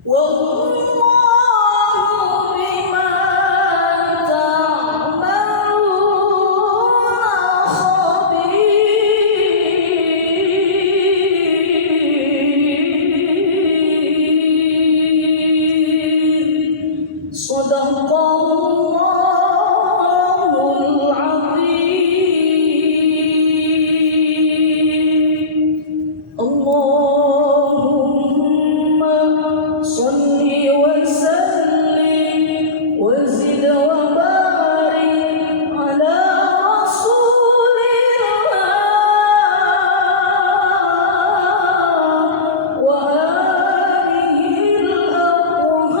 Wallahu bima ta'maluna khabir. Shadaqallahul azim. Allahumma sholli wa sallim wa zid wa barik ala rasulillah wa alihil athhar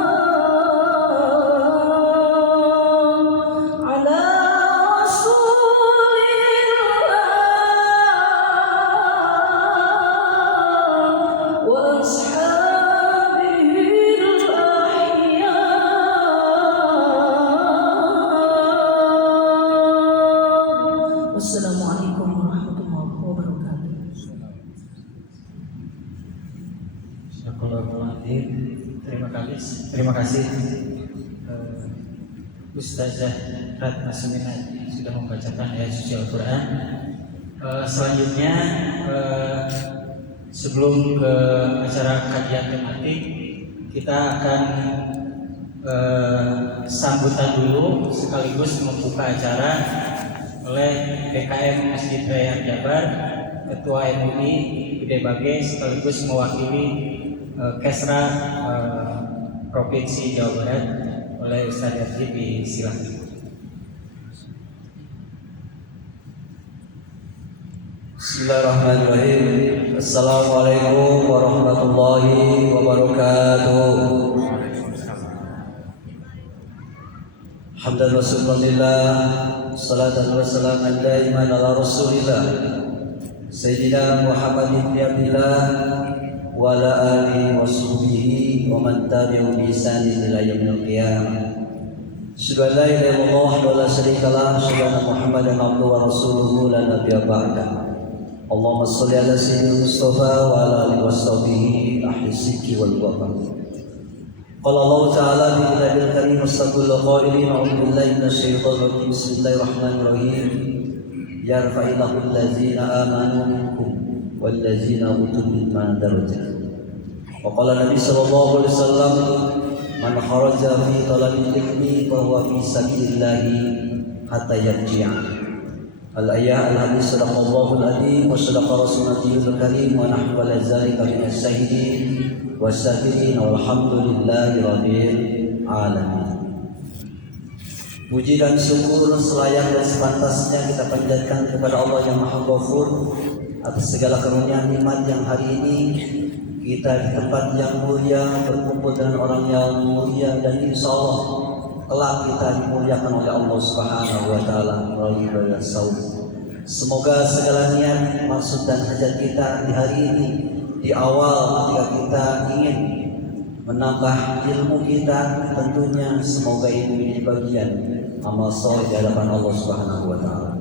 ala rasulillah wa ashabihil ahya. Wassalamualaikum warahmatullahi wabarakatuh. Terima kasih Ustazah Ratna Suminah sudah membacakan ayat suci Al-Quran. Selanjutnya sebelum ke acara kajian tematik, kita akan sambutan dulu sekaligus membuka acara oleh DKM Masjid Raya Jabar, Ketua MUI Gede Bage sekaligus mewakili Kesra Provinsi Jawa Barat oleh Ustaz Yadri. Silakan. Bismillahirrahmanirrahim. Assalamualaikum warahmatullahi wabarakatuh. Hamdan wa syukrulillah, salatan wa salaman daiman ala rasulillah Sayyidina Muhammadin bin Abdillah wa ala alihi wa sahbihi wa man tabi'ahum bi ihsanin ila yaumil qiyamah. Asyhadu an la ilaha illallah wa la syarika lah, asyhadu anna Muhammadan abduhu wa rasuluhu la nabiyya ba'dah. Allahumma sholli ala sayyidina Mustafa wa ala alihi wa sahbihi ahli sidqi wal wafa. Qala Allah ta'ala fi kitabil karim mustaqbil qailin a'udzu billahi minasy syaithanir rajim. Bismillahirrahmanirrahim. Yarfa'illahu allazina amanu minkum wal ladzina utul ilma darajat. Wa qala Nabi sallallahu alaihi wasallam, man kharaja fi talabil ilmi fa huwa fi sabilillah hatta yarji'a. Al-ayah al-hadis sadaqallahu al-adim wa sadaqa rasulul karim wa nahnu ala zalika minas syahidin wasyakirin walhamdulillahi rabbil alamin. Puji dan syukur selayak dan sepantasnya kita panjatkan kepada Allah yang Maha Ghafur atas segala karunia nikmat yang hari ini kita di tempat yang mulia berkumpul dengan orang yang mulia, dan insya Allah kelak kita dimuliakan oleh Allah Subhanahu wa taala melalui ibadah saum. Semoga segala niat, maksud dan hajat kita di hari ini, di awal ketika kita ingin menambah ilmu kita, tentunya semoga ini menjadi bagian amal soleh di hadapan Allah Subhanahu wa taala.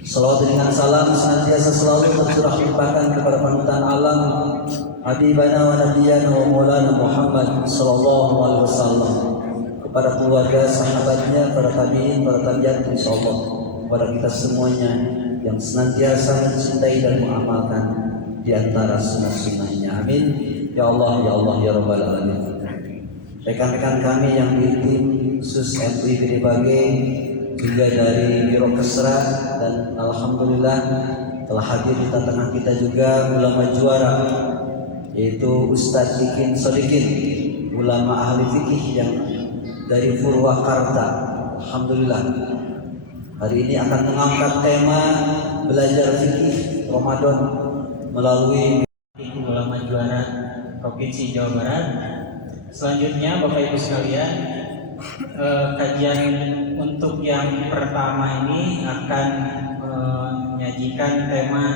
Salawat dengan salam senantiasa selalu tercurah limpahkan kepada panutan alam Habibana wa Nabiyana wa Maulana Muhammad sallallahu alaihi wasallam, kepada keluarga, sahabatnya, para tabi'in, para tabi'at, insyaallah kepada kita semuanya yang senantiasa mencintai dan mengamalkan di antara sunnah-sunnahnya. Amin. Ya Allah, ya Allah, ya Rabbal Alamin. Rekan-rekan kami yang di tim khusus MUI Gede Bage, juga dari Biro Kesra, dan alhamdulillah telah hadir di tengah kita juga ulama juara, yaitu Ustadz Ikin Sodikin, ulama ahli fikih yang dari Purwakarta. Alhamdulillah hari ini akan mengangkat tema belajar fikih Ramadan melalui ulama juara Provinsi Jawa Barat. Selanjutnya Bapak Ibu sekalian, kajian untuk yang pertama ini akan menyajikan tema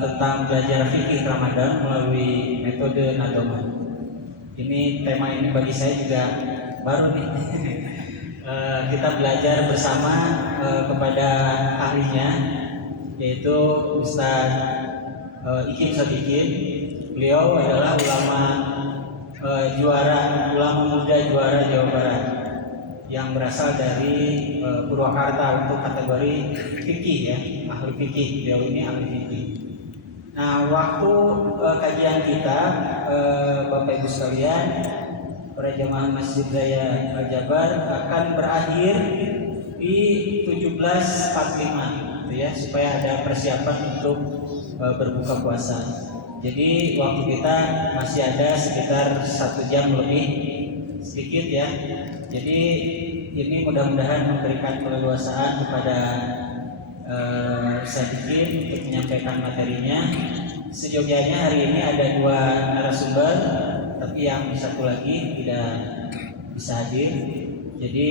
tentang belajar fikih Ramadan melalui metode Nadoman. Ini tema ini bagi saya juga baru nih. Kita belajar bersama kepada ahlinya, yaitu Ustaz Ikin Sodikin. Beliau adalah ulama juara ulama muda juara Jawa Barat yang berasal dari Purwakarta untuk kategori fikih ya, ahli fikih. Beliau ini ahli fikih. Nah, waktu kajian kita Bapak Ibu sekalian, para jemaah Masjid Raya Al Jabar akan berakhir di 17.45 gitu ya, supaya ada persiapan untuk berbuka puasa. Jadi waktu kita masih ada sekitar 1 jam lebih sedikit ya. Jadi ini mudah-mudahan memberikan keleluasaan kepada Sadikin untuk menyampaikan materinya. Seyogyanya hari ini ada 2 narasumber, tapi yang satu lagi tidak bisa hadir. Jadi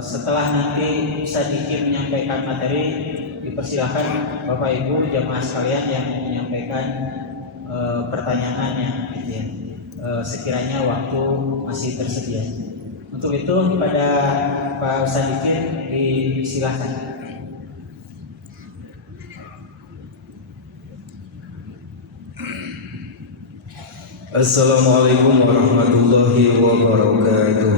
setelah nanti Sadikin menyampaikan materi, dipersilakan Bapak Ibu jamaah sekalian yang menyampaikan pertanyaannya gitu ya. Sekiranya waktu masih tersedia. Untuk itu kepada Pak Sadikin disilahkan. Assalamualaikum warahmatullahi wabarakatuh.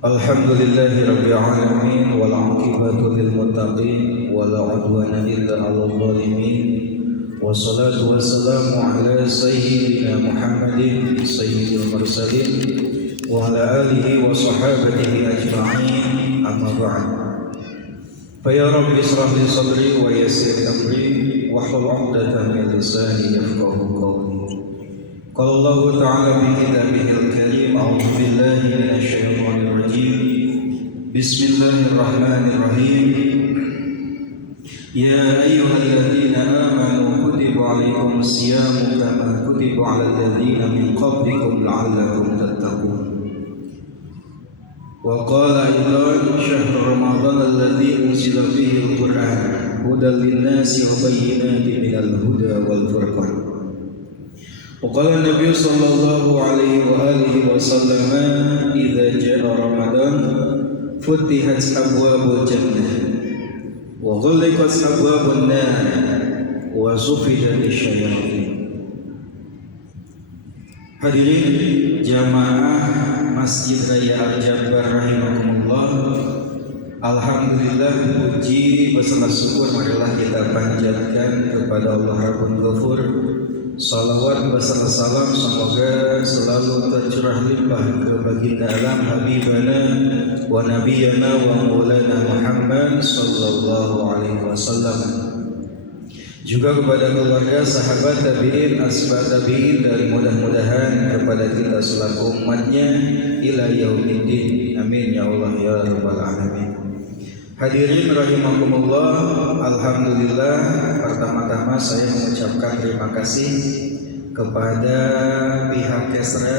Alhamdulillahi rabbil alamin wal 'aqibatu lil muttaqin wala 'udwana illa 'alal zalimin. Wassalatu wassalamu ala sayyidina Muhammadin sayyidil mursalin wa ala alihi wa sahbihi ajma'in. Amma ba'd. Fa ya rabbi ishrah li sadri wa yassir li amri wahlul 'uqdatam min lisani yafqahu qawli. Qala Allah ta'ala fi kitabihil karim, a'udzu billahi minasy syaithanir rajim. Bismillahirrahmanirrahim. Ya ayyuhalladzina amanu kutiba 'alaikumus syiyamu kama kutiba 'alal ladzina min qablikum la'allakum tattaqun. Wa qala aidan syahrul ramadhan alladzi unzila fihi al-Qur'an hudan lin-nasi wa bayyinatin minal huda wal furqan. Wa qala an-nabiy sallallahu alaihi wa alihi wa sallam idza jaa ramadan futihat abwabul jannah wa ghulqat abwabun nar wa sufidat asyayatin. Hadirin jamaah Masjid Raya Al Jabar rahimakumullah. Alhamdulillah, puji beserta syukur marilah kita panjatkan kepada Allah Rabbul Ghafur. Salawat beserta salam semoga selalu tercurah limpah ke baginda alam habibana wa nabiyana wa maulana Muhammad sallallahu alaihi wasallam, juga kepada keluarga, sahabat tabi'in, asbab tabi'in, dan mudah-mudahan kepada kita selaku umatnya ila yaumiddin. Amin ya Allah ya rabbal alamin. Hadirin rahimakumullah, alhamdulillah, pertama-tama saya mengucapkan terima kasih kepada pihak Kesra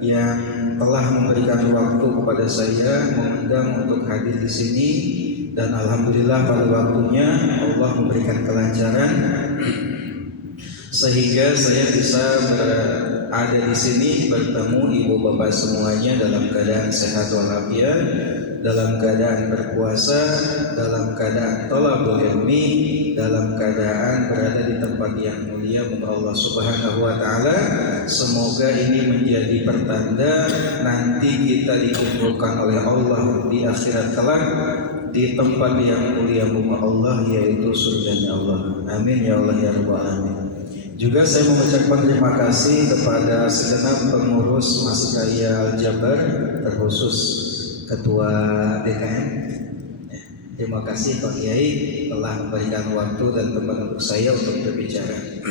yang telah memberikan waktu kepada saya mengundang untuk hadir di sini, dan alhamdulillah pada waktunya Allah memberikan kelancaran sehingga saya bisa berada di sini bertemu ibu bapak semuanya dalam keadaan sehat walafiat, dalam keadaan berpuasa, dalam keadaan thalabul ilmi, dalam keadaan berada di tempat yang mulia. Moga Allah Subhanahu wa taala semoga ini menjadi pertanda nanti kita dikumpulkan oleh Allah di akhirat kelak di tempat yang mulia Moga Allah, yaitu surganya Allah. Amin ya Allah ya rabbal alamin. Juga saya mengucapkan terima kasih kepada segenap pengurus Masjid Raya Al Jabar, terkhusus Ketua DKM. Terima kasih Pak Kiai telah memberikan waktu dan tempat untuk saya untuk berbicara.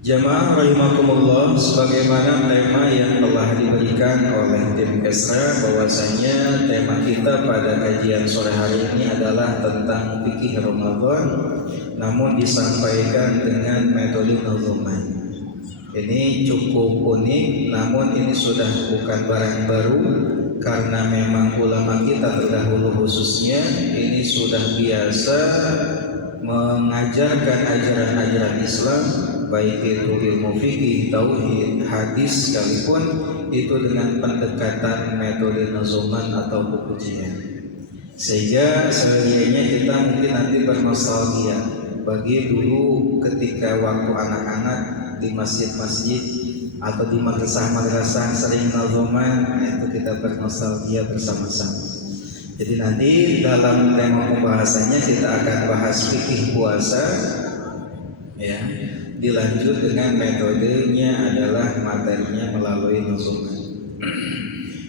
Jamaah rahimakumullah, sebagaimana tema yang telah diberikan oleh tim Kesra, bahwasanya tema kita pada kajian sore hari ini adalah tentang fikih Ramadan, namun disampaikan dengan metode nazuman. Ini cukup unik, namun ini sudah bukan barang baru, karena memang ulama kita terdahulu khususnya ini sudah biasa mengajarkan ajaran-ajaran Islam, baik itu ilmu fikih, tauhid, hadis sekalipun, itu dengan pendekatan metode nazuman atau buku jian. Sehingga sebagiannya kita mungkin nanti bernostalgia bagi dulu ketika waktu anak-anak di masjid-masjid atau di madrasah-madrasah sering nazoman, itu kita bernostalgia bersama-sama. Jadi nanti dalam tema pembahasannya kita akan bahas fikih puasa, ya. Dilanjut dengan metodenya adalah materinya melalui nazoman.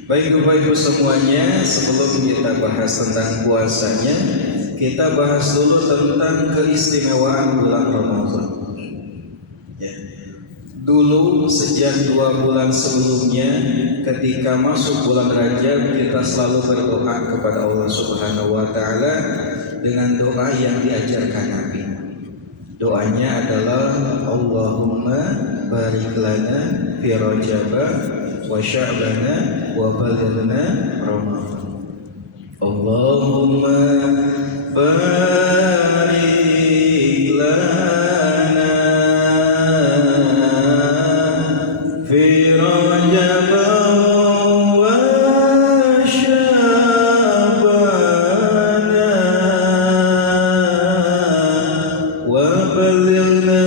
Baik Bapak Ibu semuanya, sebelum kita bahas tentang puasanya, kita bahas dulu tentang keistimewaan bulan Ramadan. Ya. Dulu sejak 2 bulan sebelumnya, ketika masuk bulan Rajab, kita selalu berdoa kepada Allah Subhanahu wa Ta'ala dengan doa yang diajarkan Nabi. Doanya adalah Allahumma barik lana fi Rajab wa Sya'bana wa balighna Ramadan. Allahumma barik lana fi Rajab wa Sya'bana wa balighna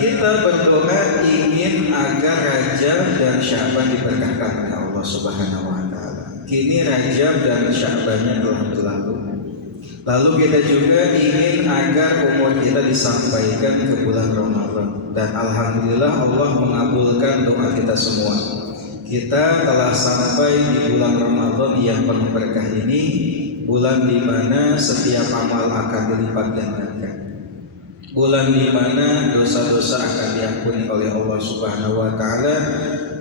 kita berdoa ingin agar Rajab dan Sya'ban diberkahkan oleh Allah Subhanahu wa Ta'ala. Kini Rajab dan Sya'bannya telah berlalu. Lalu kita juga ingin agar umur kita disampaikan ke bulan Ramadan. Dan alhamdulillah Allah mengabulkan doa kita semua. Kita telah sampai di bulan Ramadan yang penuh berkah ini, bulan di mana setiap amal akan dilipat gandakan. Bulan di mana dosa-dosa akan diampuni oleh Allah Subhanahu wa Ta'ala.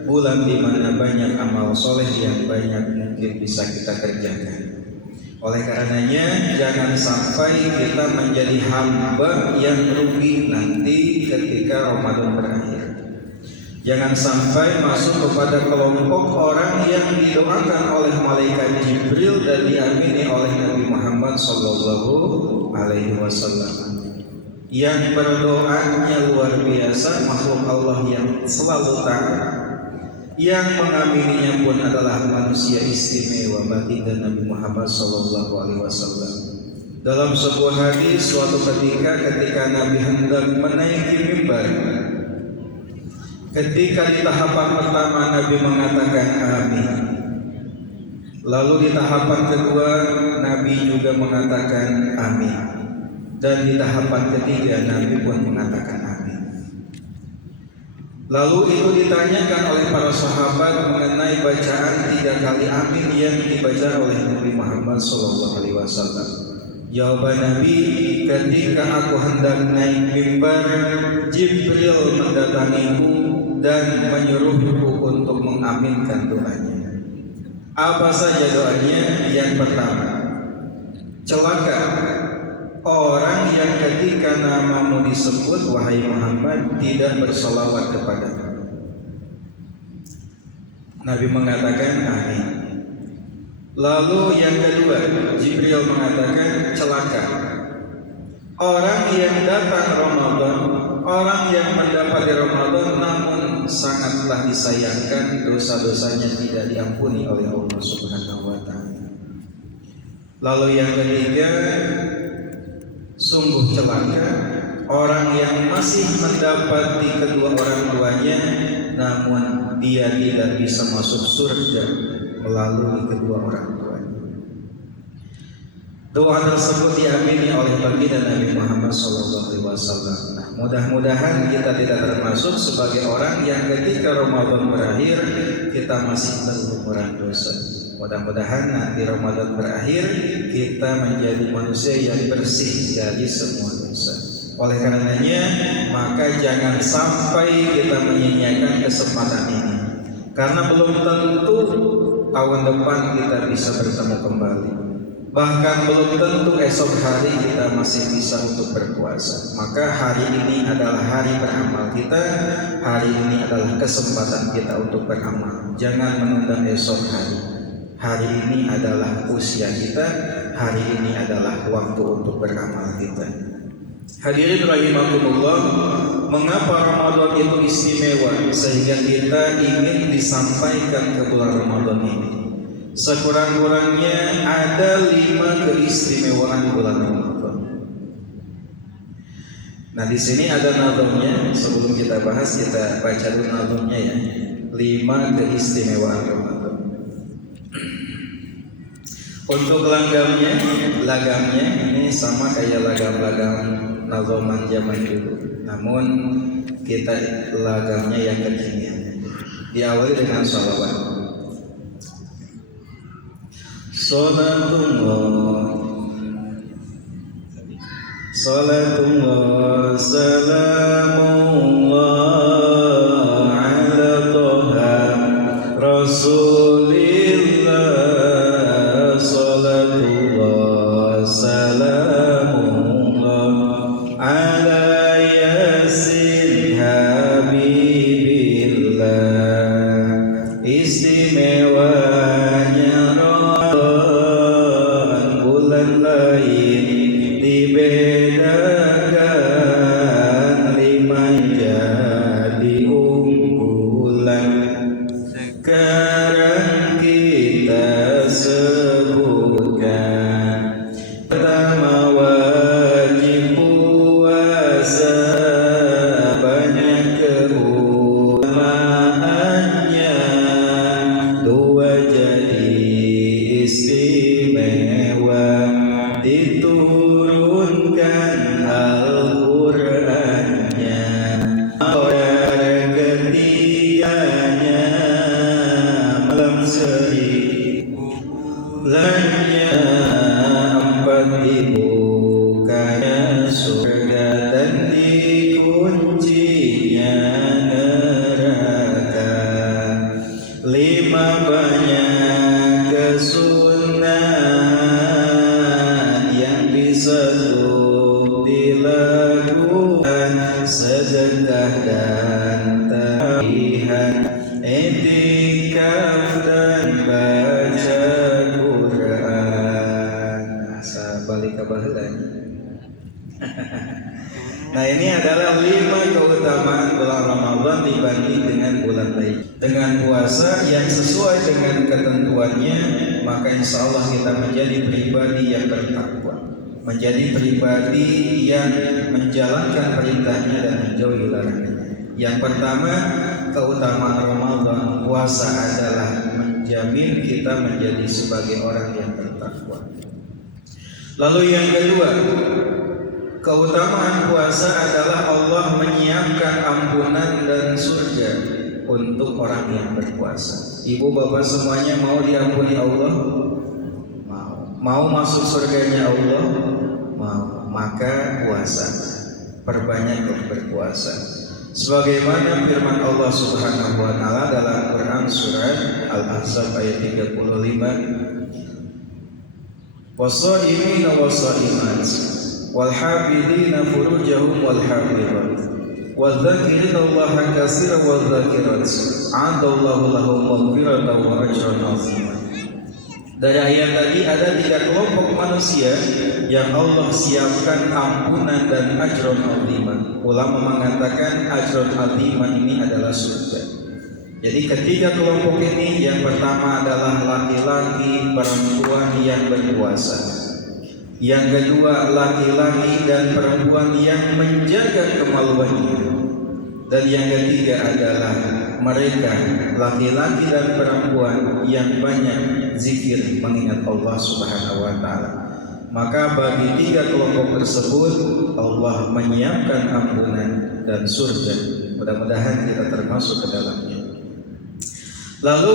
Bulan di mana banyak amal soleh yang banyak mungkin bisa kita kerjakan. Oleh karenanya jangan sampai kita menjadi hamba yang rugi nanti ketika Ramadan berakhir. Jangan sampai masuk kepada kelompok orang yang didoakan oleh malaikat Jibril dan diamini oleh Nabi Muhammad sallallahu alaihi wasallam. Yang berdoanya luar biasa, makhluk Allah yang selalu taat, yang mengamininya pun adalah manusia istimewa baginda Nabi Muhammad SAW. Dalam sebuah hadis, suatu ketika Nabi hendak menaiki mimbar, ketika di tahapan pertama Nabi mengatakan amin, lalu di tahapan kedua Nabi juga mengatakan amin. Dan di tahapan ketiga Nabi pun mengatakan amin. Lalu itu ditanyakan oleh para sahabat mengenai bacaan 3 kali amin yang dibaca oleh Nabi Muhammad SAW. Jawaban Nabi, ketika aku hendak naik mimbar, Jibril mendatangiku dan menyuruhku untuk mengaminkan doanya. Apa saja doanya? Yang pertama, celaka orang yang ketika namamu disebut wahai Muhammad tidak bersolawat kepadamu. Nabi mengatakan amin. Lalu yang kedua, Jibril mengatakan celaka orang yang datang Ramadan, orang yang mendapati Ramadan namun sangatlah disayangkan dosa-dosanya tidak diampuni oleh Allah Subhanahu wa Ta'ala. Lalu yang ketiga, sungguh celaka orang yang masih mendapati kedua orang tuanya namun dia tidak bisa masuk surga melalui kedua orang tuanya. Doa tersebut diamini oleh baginda Nabi Muhammad SAW. Nah, mudah-mudahan kita tidak termasuk sebagai orang yang ketika Ramadan berakhir kita masih berlumuran dosa. Mudah-mudahan nanti Ramadan berakhir kita menjadi manusia yang bersih dari semua dosa. Oleh karenanya maka jangan sampai kita menyia-nyiakan kesempatan ini, karena belum tentu tahun depan kita bisa bertemu kembali. Bahkan belum tentu esok hari kita masih bisa untuk berpuasa. Maka hari ini adalah hari beramal kita. Hari ini adalah kesempatan kita untuk beramal. Jangan menunda esok hari. Hari ini adalah usia kita, hari ini adalah waktu untuk beramal kita. Hadirin rahimakumullah, mengapa Ramadan itu istimewa sehingga kita ingin disampaikan ke bulan Ramadan ini? Sekurang-kurangnya ada 5 keistimewaan bulan Ramadan. Nah, di sini ada nazamnya. Sebelum kita bahas, kita baca dulu nazamnya ya. 5 keistimewaan Ramadan. Untuk lagamnya ini sama kayak lagam-lagam nazaman zaman dulu. Namun kita lagamnya yang kekinian. Diawali dengan shalawat. Salatullah salamullah ala toha Rasulillah. Salatullah salamullah ala yasin habibillah. Istimewanya Ramadan, bulan lain dibedakan 5 jadi unggulan. Sekarang kita sebutkan. Pertama, wajib puasa, banyak keutamaannya. 2, jadi istimewa, diturunkan Al-Qur'annya. Ketiganya, malam 1000 bulannya. 4, dibukanya surga dan dikuncinya neraka. 5, banyak kesunahan yang bisa dilakukan, sedekah dan tabihan, etikaf dan baca Quran. Asa balik ke baheula. Nah, ini adalah 5 keutamaan bulan Ramadan dibanding dengan bulan lain. Dengan puasa yang sesuai dengan ketentuannya, maka insya Allah kita menjadi pribadi yang bertakwa, menjadi pribadi yang menjalankan perintahnya dan menjauhi larangannya. Yang pertama, keutamaan Ramadan puasa adalah menjamin kita menjadi sebagai orang yang bertakwa. Lalu yang kedua, keutamaan puasa adalah Allah menyiapkan ampunan dan surga untuk orang yang berpuasa. Ibu bapak semuanya mau diampuni Allah? Mau masuk surganya Allah? Mau. Maka puasa. Perbanyak berpuasa. Sebagaimana firman Allah Subhanahu wa taala dalam Quran surat Al-Ahzab ayat 35. Wassaimina wassaimat wal hafidhina furujahum wal hafidhat wal dzakirina Allaha katsiran wal dzakirat a'adallahu lahum maghfiratan wa ajran 'azima. Dari ayat tadi ada 3 kelompok manusia yang Allah siapkan ampunan dan ajran 'azima. Ulama mengatakan ajran 'azima ini adalah surga. Jadi ketiga kelompok ini, yang pertama adalah laki-laki perempuan yang berpuasa. Yang kedua, laki-laki dan perempuan yang menjaga kemaluannya. Dan yang ketiga adalah mereka, laki-laki dan perempuan yang banyak zikir mengingat Allah Subhanahu wa taala. Maka bagi 3 kelompok tersebut Allah menyiapkan ampunan dan surga. Mudah-mudahan kita termasuk ke dalamnya. Lalu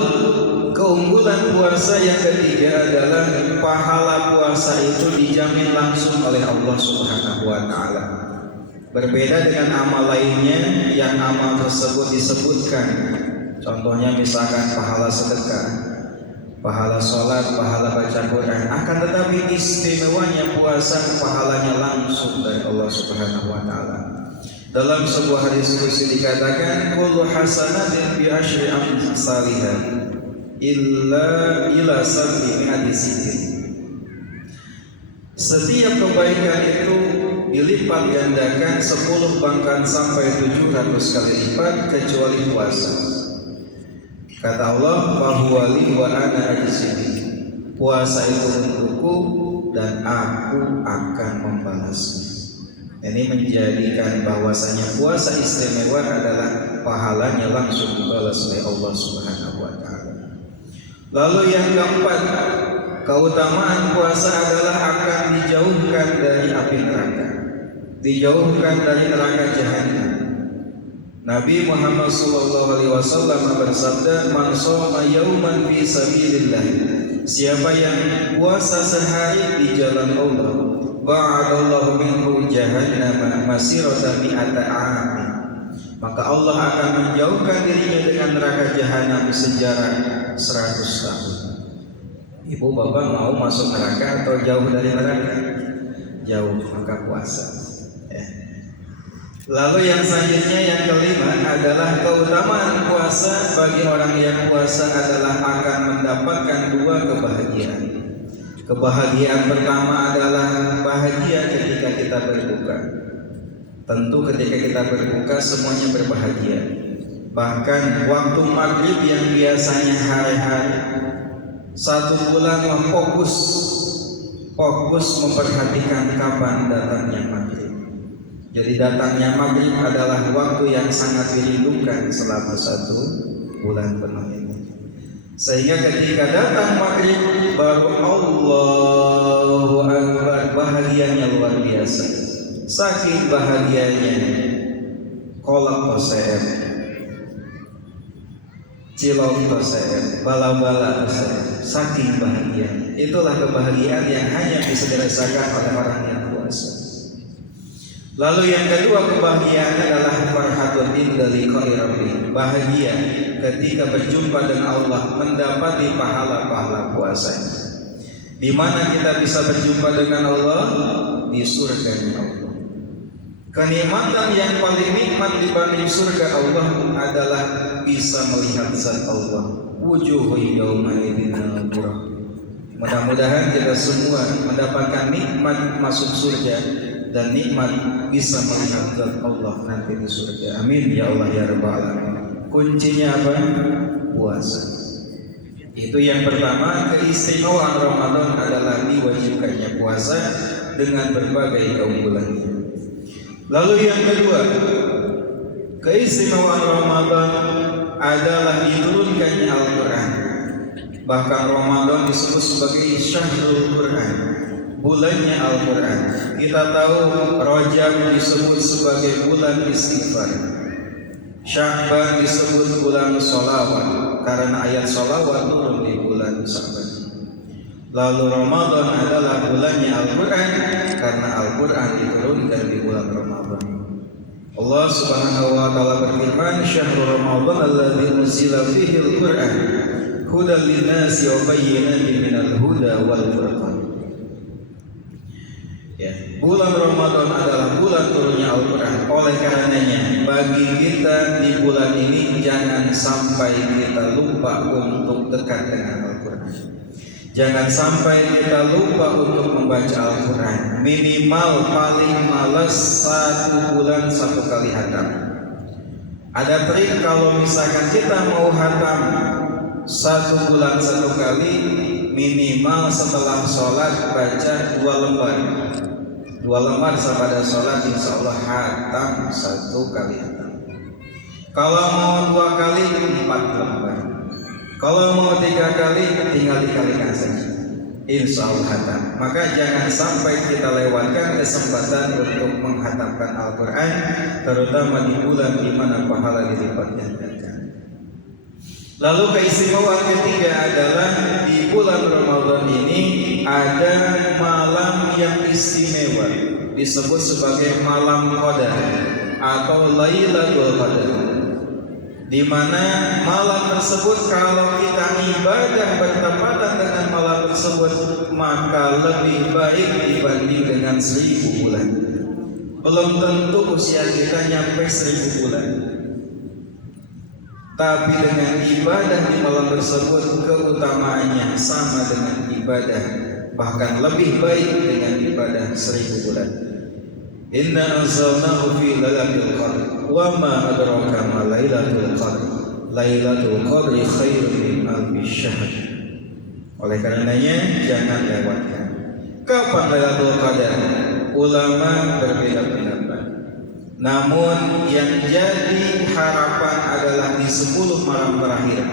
keunggulan puasa yang ketiga adalah pahala puasa itu dijamin langsung oleh Allah Subhanahu wa taala. Berbeda dengan amal lainnya yang amal tersebut disebutkan. Contohnya misalkan pahala sedekah, pahala sholat, pahala baca Quran. Akan tetapi istimewanya puasa pahalanya langsung dari Allah Subhanahu wa taala. Dalam sebuah hadis qudsi dikatakan kullu hasanatin bi asyri amsalihah. ila sab'i mi'ati sinin. Setiap kebaikan itu dilipat gandakan 10 bahkan sampai 700 kali lipat kecuali puasa. Kata Allah, "Fahuwali wa ana ajzihi." Puasa itu untukku dan aku akan membalasnya. Ini menjadikan bahwasanya puasa istimewa adalah pahalanya langsung dibalas oleh Allah Subhanahu wa taala. Lalu yang keempat, keutamaan puasa adalah akan dijauhkan dari api neraka, dijauhkan dari neraka jahanam. Nabi Muhammad SAW bersabda, "Man shoma yauman fi sabilillah." Siapa yang puasa sehari di jalan Allah, ba'adallahu minhu jahannam masirata mi'ata amin. Maka Allah akan menjauhkan dirinya dengan neraka jahanam sejarah 100 tahun. Ibu bapak mau masuk neraka atau jauh dari neraka? Jauh, maka puasa. Lalu yang selanjutnya yang kelima adalah keutamaan puasa. Bagi orang yang puasa adalah akan mendapatkan 2 kebahagiaan. Kebahagiaan pertama adalah bahagia ketika kita berbuka. Tentu ketika kita berbuka semuanya berbahagia. Bahkan waktu maghrib yang biasanya hari-hari 1 bulan fokus memperhatikan kapan datangnya maghrib. Jadi datangnya maghrib adalah waktu yang sangat dirindukan selama 1 bulan penuh ini. Sehingga ketika datang maghrib baru Allahu Akbar, bahagianya luar biasa. Saking bahagianya kolak toser, cilok toser, bala-bala toser, saking bahagia. Itulah kebahagiaan yang hanya bisa dirasakan oleh orang yang puasa. Lalu yang kedua kebahagiaan adalah farhatun inda liqa'i rabbih, bahagia ketika berjumpa dengan Allah, mendapati pahala-pahala puasanya. Di mana kita bisa berjumpa dengan Allah? Di surganya Allah. Kenikmatan yang paling nikmat dibanding surga Allah adalah bisa melihat zat Allah. Wujuhu yawma idzin nadhirah. Mudah-mudahan kita semua mendapatkan nikmat masuk surga dan nikmat bisa melihat zat Allah nanti di surga. Amin ya Allah ya rabbal alamin. Kuncinya apa? Puasa. Itu yang pertama. Keistimewaan Ramadan adalah diwajibkannya puasa dengan berbagai keunggulannya. Lalu yang kedua, keistimewaan Ramadan adalah diturunkannya Al-Quran. Bahkan Ramadan disebut sebagai Syahrul Quran, bulannya Al-Quran. Kita tahu Rajab disebut sebagai bulan istighfar, Sya'ban disebut bulan sholawat karena ayat sholawat turun di bulan Sya'ban. Lalu Ramadan adalah bulannya Al-Quran karena Al-Quran diturunkan di bulan Ramadan. Allah Subhanahu wa taala berfirman, "Syahrul Ramadan alladzi unzila fihi al-Quran hudan lin-nasi wa bayyinatin minal huda wal furqan." Ya, bulan Ramadan adalah bulan turunnya Al-Quran. Oleh karenanya bagi kita di bulan ini jangan sampai kita lupa untuk dekat dengan Al-Quran. Jangan sampai kita lupa untuk membaca Al-Quran. Minimal paling malas 1 bulan 1 kali hatam. Ada trik, kalau misalkan kita mau hatam 1 bulan 1 kali, minimal setelah sholat baca 2 lembar. 2 lembar pada sholat, insya Allah hatam 1 kali hatam. Kalau mau 2 kali 4 lembar. Kalau mau 3 kali tinggal dikalikan saja, insya Allah hatam. Maka jangan sampai kita lewatkan kesempatan untuk menghatamkan Al-Quran, terutama di bulan di mana pahala dilipat gandakan. Lalu keistimewaan ketiga adalah di bulan Ramadan ini ada malam yang istimewa, disebut sebagai malam Qadar atau Lailatul Qadar, di mana malam tersebut kalau kita ibadah bertepatan dengan malam tersebut maka lebih baik dibanding dengan 1000 bulan. Belum tentu usia kita nyampe 1000 bulan. Tapi dengan ibadah di malam tersebut keutamaannya sama dengan ibadah, bahkan lebih baik dengan ibadah 1000 bulan. Inna anzalnahu fi lailatul qadr wa ma adraka ma lailatul qadr. Lailatul qadri khairun min alfi syahr. Oleh karenanya jangan lewatkan. Kapan Lailatul Qadar? Ulama berbeda pendapat. Namun yang jadi harapan adalah di 10 malam terakhir,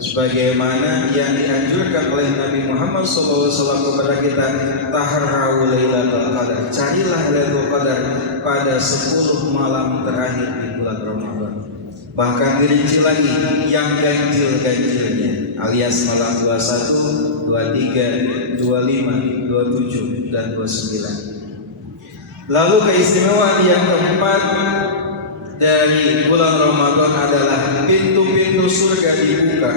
sebagaimana yang dianjurkan oleh Nabi Muhammad SAW kepada kita, taharrau Lailatul Qadar, carilah Lailatul Qadar pada 10 malam terakhir di bulan Ramadan. Bahkan dirinci lagi yang ganjil-ganjilnya, alias malam 21, 23, 25, 27, dan 29. Lalu keistimewaan yang keempat dari bulan Ramadan adalah pintu-pintu surga dibuka,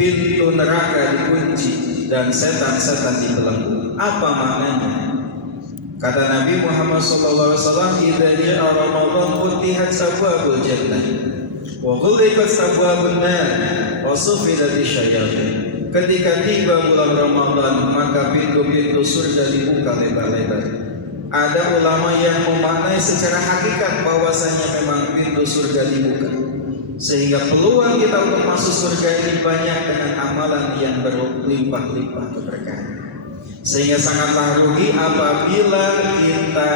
pintu neraka dikunci, dan setan-setan dibelenggu. Apa maknanya? Kata Nabi Muhammad SAW, "Idza ja'a Ramadan futihat abwaabul jannah wa ghulqat abwaabun nar wa sufidat asyayatin." Ketika tiba bulan Ramadan, maka pintu-pintu surga dibuka lebar-lebar. Ada ulama yang memaknai secara hakikat bahwasanya memang pintu surga dibuka, sehingga peluang kita untuk masuk surga ini banyak dengan amalan yang berlimpah-limpah keberkahan. Sehingga sangatlah rugi apabila kita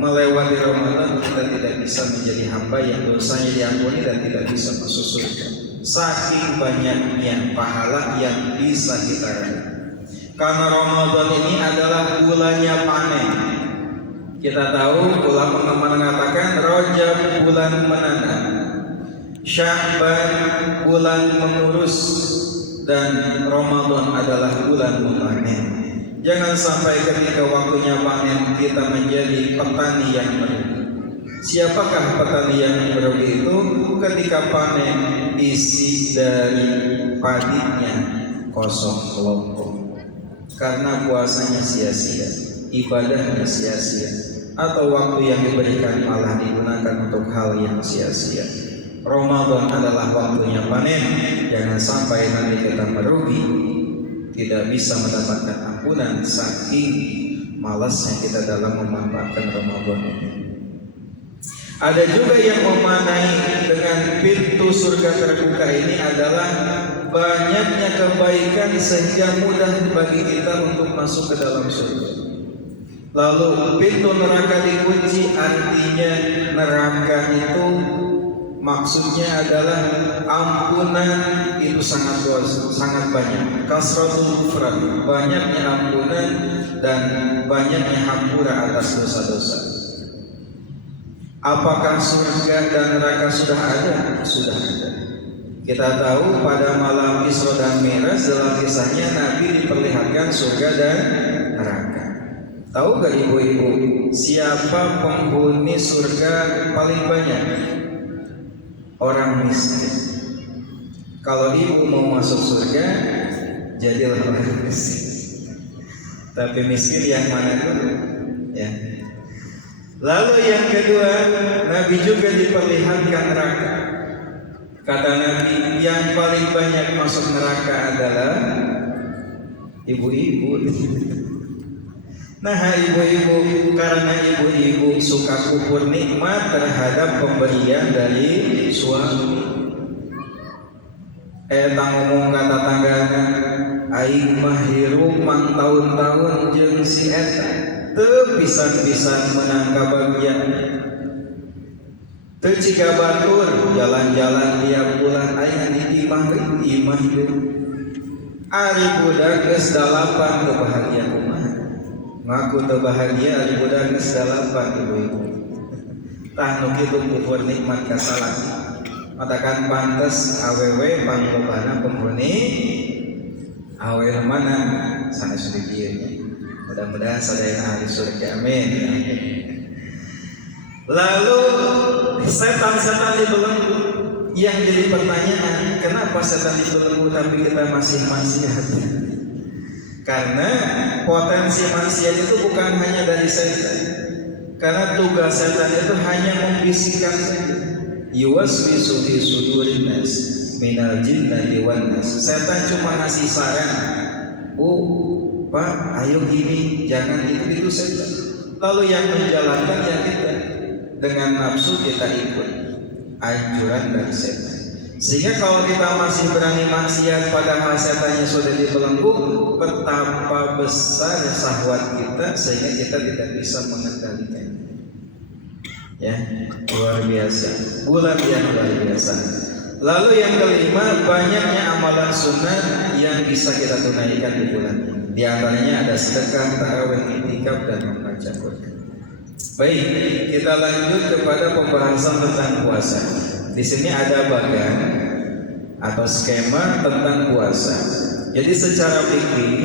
melewati Ramadan kita tidak bisa menjadi hamba yang dosanya diampuni dan tidak bisa masuk surga. Saking banyaknya pahala yang bisa kita raih. Karena Ramadan ini adalah bulannya panen. Kita tahu ulama mengatakan Rajab bulan menanam, Sya'ban bulan mengurus, dan Ramadan adalah bulan memanen. Jangan sampai ketika waktunya panen kita menjadi petani yang merugi. Siapakah petani yang merugi itu? Ketika panen isi dari padinya kosong kelompok, karena puasanya sia-sia, ibadahnya sia-sia, atau waktu yang diberikan malah digunakan untuk hal yang sia-sia. Ramadan adalah waktunya panen. Jangan sampai nanti kita merugi, tidak bisa mendapatkan ampunan saking malasnya kita dalam memanfaatkan Ramadan ini. Ada juga yang memaknai dengan pintu surga terbuka ini adalah banyaknya kebaikan sehingga mudah bagi kita untuk masuk ke dalam surga. Lalu pintu neraka dikunci, artinya neraka itu maksudnya adalah ampunan itu sangat banyak. Kasratul ghufran, banyaknya ampunan dan banyaknya hampura atas dosa-dosa. Apakah surga dan neraka sudah ada? Sudah ada. Kita tahu pada malam Isra dan Mi'raj dalam kisahnya Nabi diperlihatkan surga dan neraka. Tahu gak ibu-ibu siapa penghuni surga paling banyak? Orang miskin. Kalau ibu mau masuk surga, jadilah orang miskin. Tapi miskin yang mana dulu? Ya. Lalu yang kedua, Nabi juga diperlihatkan neraka. Kata Nabi, yang paling banyak masuk neraka adalah ibu-ibu. Nah ibu-ibu, karena ibu-ibu suka kufur nikmat terhadap pemberian dari suami. Ngomong kata tanggana, aing mah hirup mang tahun-tahun jeung si eta. Teu pisan-pisan menang kabagian, teu ciga batur jalan-jalan tiap bulan aya di imah deui. Ari budak geus dalapan teu bahagia kumaha. Ngaku teu bahagia ari budak geus dalapan ibu-ibu. Tah nu kitu kufur nikmat kasalah. Matakan pantes awewe panglobana penghuni awewe mana sanes di dieu. Mudah-mudahan sadaya ahli surga, amin. Lalu setan-setan dibelenggu. Yang jadi pertanyaan, kenapa setan dibelenggu tapi kita masih maksiat? Karena potensi maksiat itu bukan hanya dari setan. Karena tugas setan itu hanya membisikkan saja. yuwaswisu fi sudurin nas minal jinnati wan nas. Setan cuma ngasih saran, Pak, ayo gini, jangan itu saja. Lalu yang menjalankan ya kita, dengan nafsu kita ikut anjuran dari setan. Sehingga kalau kita masih berani maksiat padahal setannya sudah dibelenggu, betapa besar syahwat kita sehingga kita tidak bisa mengendalikannya. Ya, luar biasa. Bulan yang luar biasa. Lalu yang kelima, banyaknya amalan sunnah yang bisa kita tunaikan di bulan ini. Di antaranya ada sedekah, tarawih, i'tikaf dan membaca Quran. Baik, kita lanjut kepada pembahasan tentang puasa. Di sini ada bagan atau skema tentang puasa. Jadi secara fikih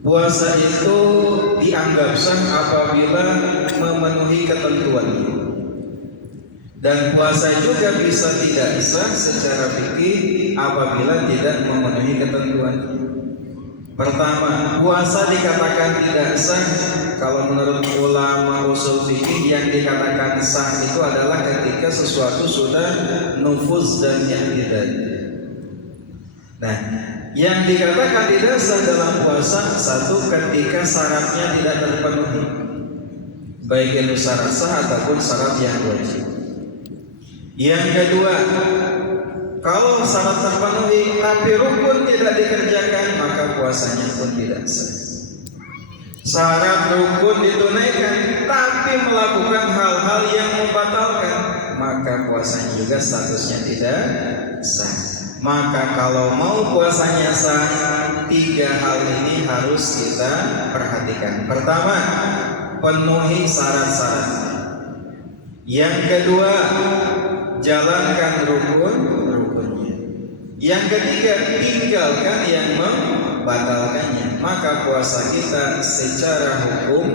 puasa itu dianggap sah apabila memenuhi ketentuannya. Dan puasa juga bisa tidak sah secara fikih apabila tidak memenuhi ketentuannya. Pertama, puasa dikatakan tidak sah kalau menurut ulama usul fikih. Yang dikatakan sah itu adalah ketika sesuatu sudah nufuz dan i'tidad. Nah, yang dikatakan tidak sah dalam puasa, satu, ketika syaratnya tidak terpenuhi, baik itu syarat sah ataupun syarat yang wajib. Yang kedua, kalau syarat terpenuhi tapi rukun tidak dikerjakan, maka puasanya pun tidak sah. Syarat rukun ditunaikan tapi melakukan hal-hal yang membatalkan, maka puasanya juga statusnya tidak sah. Maka kalau mau puasanya sah, 3 hal ini harus kita perhatikan. Pertama, penuhi syarat-syaratnya. Yang kedua, jalankan rukunnya. Yang ketiga, tinggalkan yang membatalkannya. Maka puasa kita secara hukum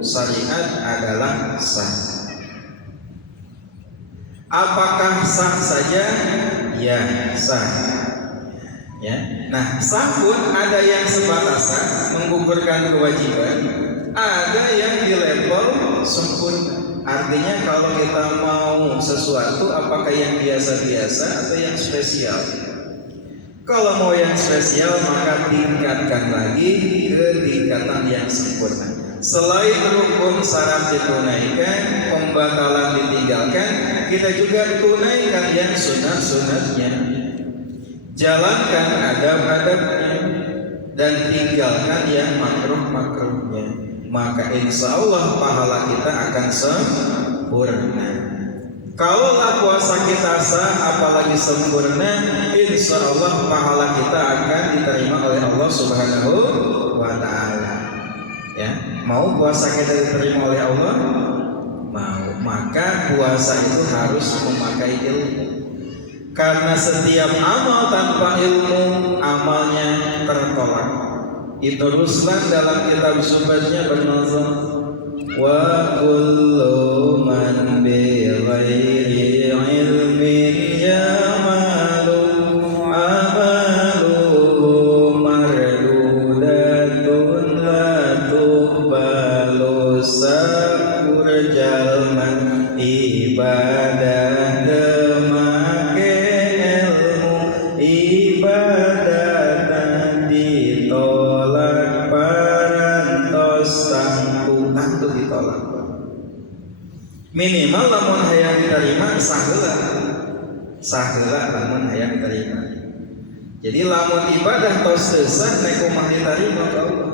syariat adalah sah. Apakah sah saja? Ya, sah. Ya. Nah, sah pun ada yang sebatas sah, menggugurkan kewajiban, ada yang di level sempurna. Artinya kalau kita mau sesuatu, apakah yang biasa-biasa atau yang spesial? Kalau mau yang spesial, maka tingkatkan lagi ke tingkatan yang sempurna. Selain rukun syarat ditunaikan, pembatalan ditinggalkan, kita juga tunaikan yang sunat-sunatnya. Jalankan adab-adabnya dan tinggalkan yang makruh-makruhnya. Maka insya Allah pahala kita akan sempurna. Kalaulah puasa kita sah apalagi sempurna, insya Allah pahala kita akan diterima oleh Allah Subhanahu wa Ta'ala. Ya, mau puasa kita diterima oleh Allah? Mau. Maka puasa itu harus memakai ilmu. Karena setiap amal tanpa ilmu, amalnya tertolak. Itu Ruslan dalam kitab Subhatnya bernazam, wa kullu man bi ghairi ilmin ya'malu amaluhu mardudatun la tuqbalu sakur jalman ibadah demake ilmu ibadah ditolak parantos tangtu ditolak. Minimal lamun hayang diterima saheula lamun hayang diterima. Jadi lamun ibadah tos teu sah nek kumaha diterima ka Allah.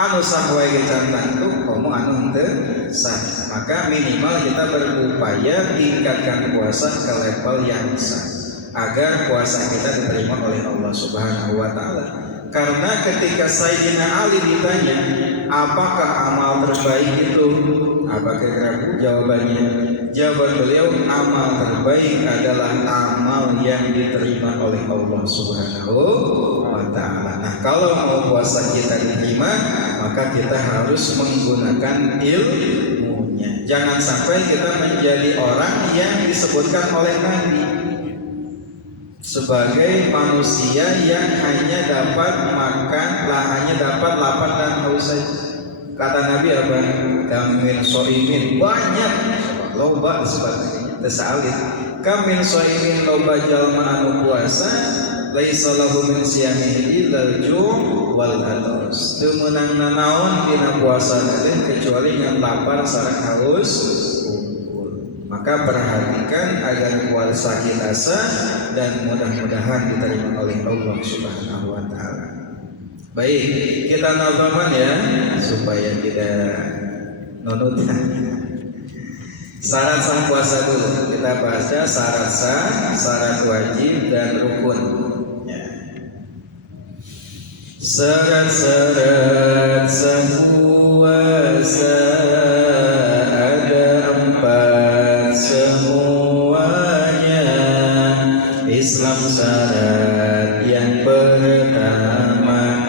Anu sah wae ge can tangtu, komo anu teu sah. Maka minimal kita berupaya tingkatkan puasa ke level yang sah agar puasa kita diterima oleh Allah Subhanahu wa Ta'ala. Karena ketika Sayyidina Ali ditanya, apakah amal terbaik itu? Apa kira-kira jawabannya? Jawaban beliau, amal terbaik adalah amal yang diterima oleh Allah Subhanahu wa Ta'ala. Nah, kalau mau puasa kita diterima, maka kita harus menggunakan ilmunya. Jangan sampai kita menjadi orang yang disebutkan oleh Nabi sebagai manusia yang hanya dapat makan, hanya dapat lapar dan haus saja. Kata Nabi apa? Kamin soimin, banyak loba sebagainya. Tesalid. Kamin soimin loba jalma anu puasa laisa lahu min siyamihi illal ju' wal atas. Teu meunang nanaon dina puasa teh kecuali ngan lapar sareng haus. Maka perhatikan agar puasa kita sah dan mudah-mudahan diterima oleh Allah Subhanahu wa taala. Baik, kita nazarkan ya supaya tidak nunut. Syarat sah puasa dulu. Kita baca syarat sah, syarat wajib dan rukun. Ya. Syarat-syarat sah puasa ada 4 semuanya. Islam syarat yang pertama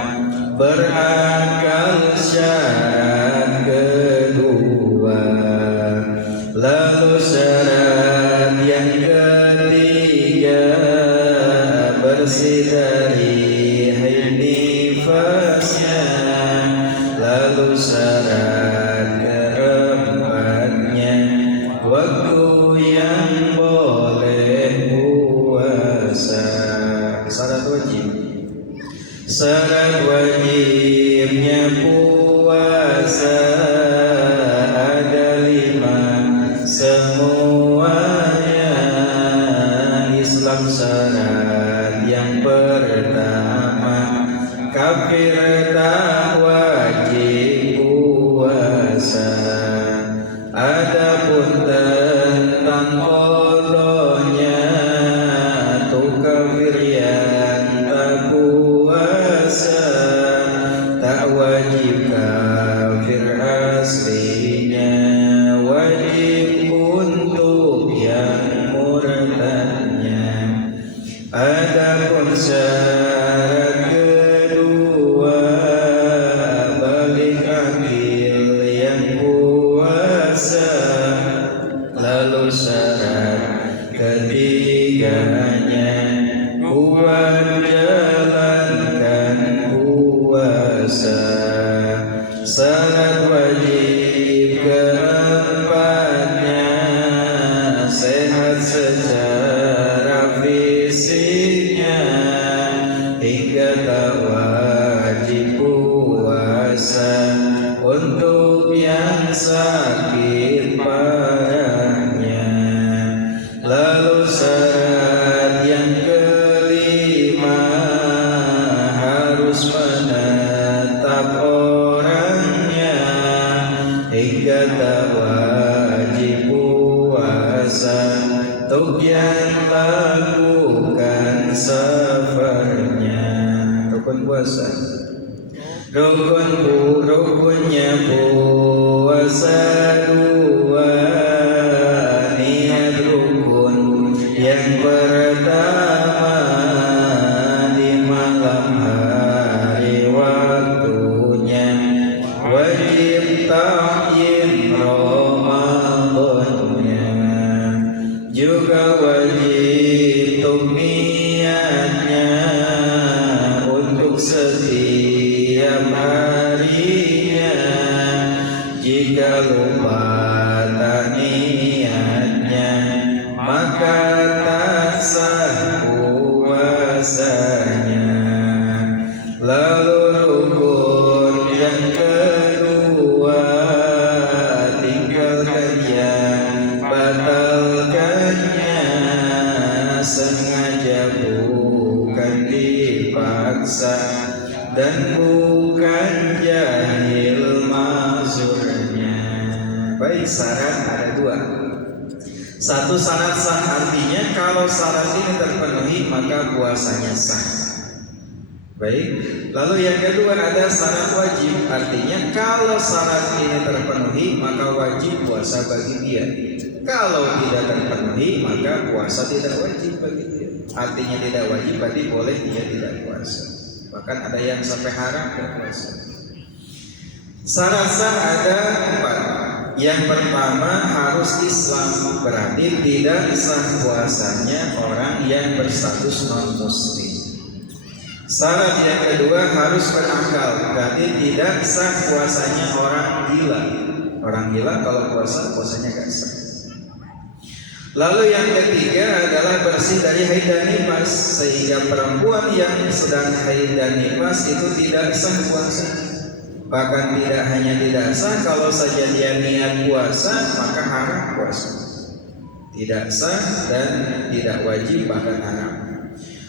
berakal, syarat kedua, lalu syarat yang ketiga bersih dari haid nifasnya, lalu syarat keempatnya waktu yang boleh puasa. Syarat wajib. Syarat wajibnya puasa ada 5 semuanya. Islam syarat yang pertama kafir tak wajib puasa. Adapun tentang qadanya tu kafir yang tak puasa tak wajib kafir aslinya, wajib untuk yang murtadnya. Adapun syarat kedua balik akil yang puasa, lalu syarat ketiganya kuat jalankan puasa. Syarat wajib keempatnya sehat secara fisiknya hingga tak wajib puasa untuk yang sakit parahnya. Lalu syarat yang kelima harus menetap orangnya hingga tak wajib puasa untuk yang lakukan safarnya. Rukun puasa. Rukunnya puasa 2. Niat rukun yang pertama di malam hari waktunya wajib ta'yin Ramadannya, juga wajib untuk niatnya untuk setiap harinya. Jika lupa tak niatnya maka tak sah puasanya. Lalu rukun yang kedua tinggalkan yang batalkannya sengaja bukan dipaksa dan bukan jahil mazurnya. Baik, syarat ada 2. 1 syarat sah artinya kalau syarat ini terpenuhi maka puasanya sah. Baik, lalu yang kedua ada syarat wajib artinya kalau syarat ini terpenuhi maka wajib puasa bagi dia. Kalau tidak terpenuhi maka puasa tidak wajib bagi dia. Artinya tidak wajib berarti boleh dia tidak puasa. Bahkan ada yang sampai haram berpuasa. Syarat sah ada 4. Yang pertama harus Islam, berarti tidak sah puasanya orang yang berstatus non muslim. Syarat yang kedua harus berakal, berarti tidak sah puasanya orang gila. Orang gila kalau puasanya gak sah. Lalu yang ketiga adalah bersih dari haid dan nifas, sehingga perempuan yang sedang haid dan nifas itu tidak sah puasa. Bahkan tidak hanya tidak sah, kalau saja dia niat puasa maka haram puasa. Tidak sah dan tidak wajib, bahkan haram.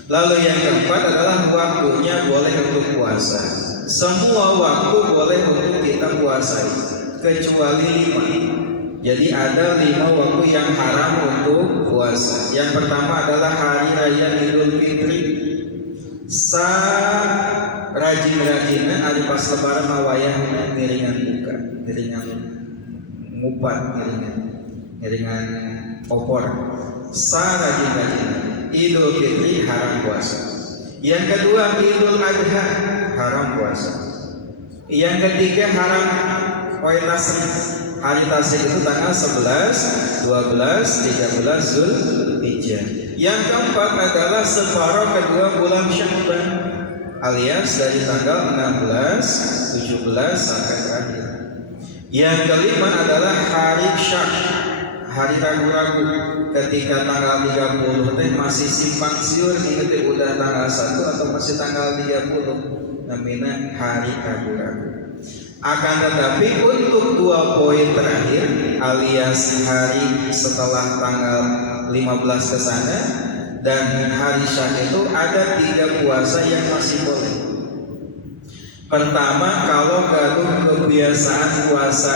Lalu yang keempat adalah waktunya boleh untuk puasa. Semua waktu boleh untuk kita puasai kecuali 5. Jadi ada 5 waktu yang haram untuk puasa. Yang pertama adalah hari raya Idul Fitri. Rajin-rajinnya hari pas lebaran mawayah ngiringan buka, ngiringan ngupat, ngiringan opor. Rajin-rajin. Idul Fitri haram puasa. Yang kedua Idul Adha haram puasa. Yang ketiga haram poin tasrik. Hari tasrik itu tanggal 11, 12, 13 Zulhijjah. Yang keempat adalah separuh kedua bulan Sya'ban, alias dari tanggal 16, 17 sampai terakhir. Yang kelima adalah hari Syak, hari ragu-ragu. Ketika tanggal 30 masih simpang siur, ini udah tanggal 1 atau masih tanggal 30, namanya hari ragu-ragu. Akan tetapi untuk 2 poin terakhir alias hari setelah tanggal 15 ke sana dan hari Syak itu ada 3 puasa yang masih boleh. Pertama, kalau gaduh kebiasaan puasa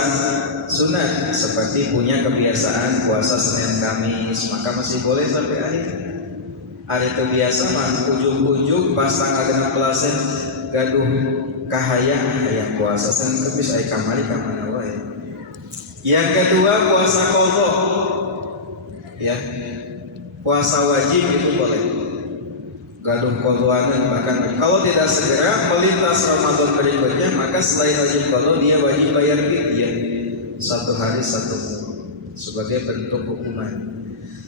sunat seperti punya kebiasaan puasa Senin Kamis, maka masih boleh sampai akhir. Hari kebiasa mah ujung-ujung pas tanggal 16 gaduh kahayang puasa Senin Kamis ai kamari ka mana wae. Yang kedua puasa qadha. Ya. Puasa wajib itu boleh. Gaduh qadhaan, bahkan kalau tidak segera melintas Ramadan berikutnya, maka selain wajib qadha dia wajib bayar fidyah 1 hari 1 sebagai bentuk hukuman.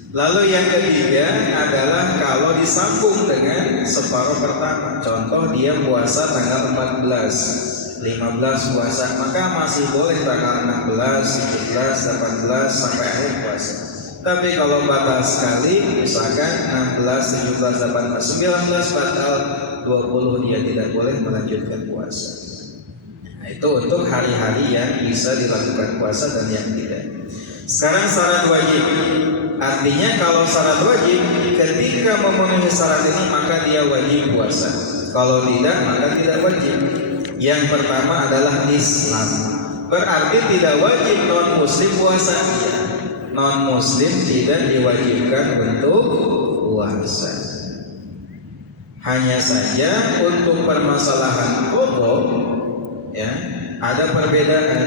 Lalu yang ketiga adalah kalau disambung dengan separuh pertama. Contoh dia puasa tanggal 14, 15 puasa, maka masih boleh tanggal 16, 17, 18 sampai akhir puasa. Tapi kalau batal sekali, misalkan 16, 17, 18, 19 batal, 20 dia tidak boleh melanjutkan puasa. Nah, itu untuk hari-hari yang bisa dilakukan puasa dan yang tidak. Sekarang syarat wajib. Artinya kalau syarat wajib, ketika memenuhi syarat ini maka dia wajib puasa. Kalau tidak maka tidak wajib. Yang pertama adalah Islam. Berarti tidak wajib non muslim puasa. Non muslim tidak diwajibkan untuk puasa. Hanya saja untuk permasalahan qadha ya, ada perbedaan.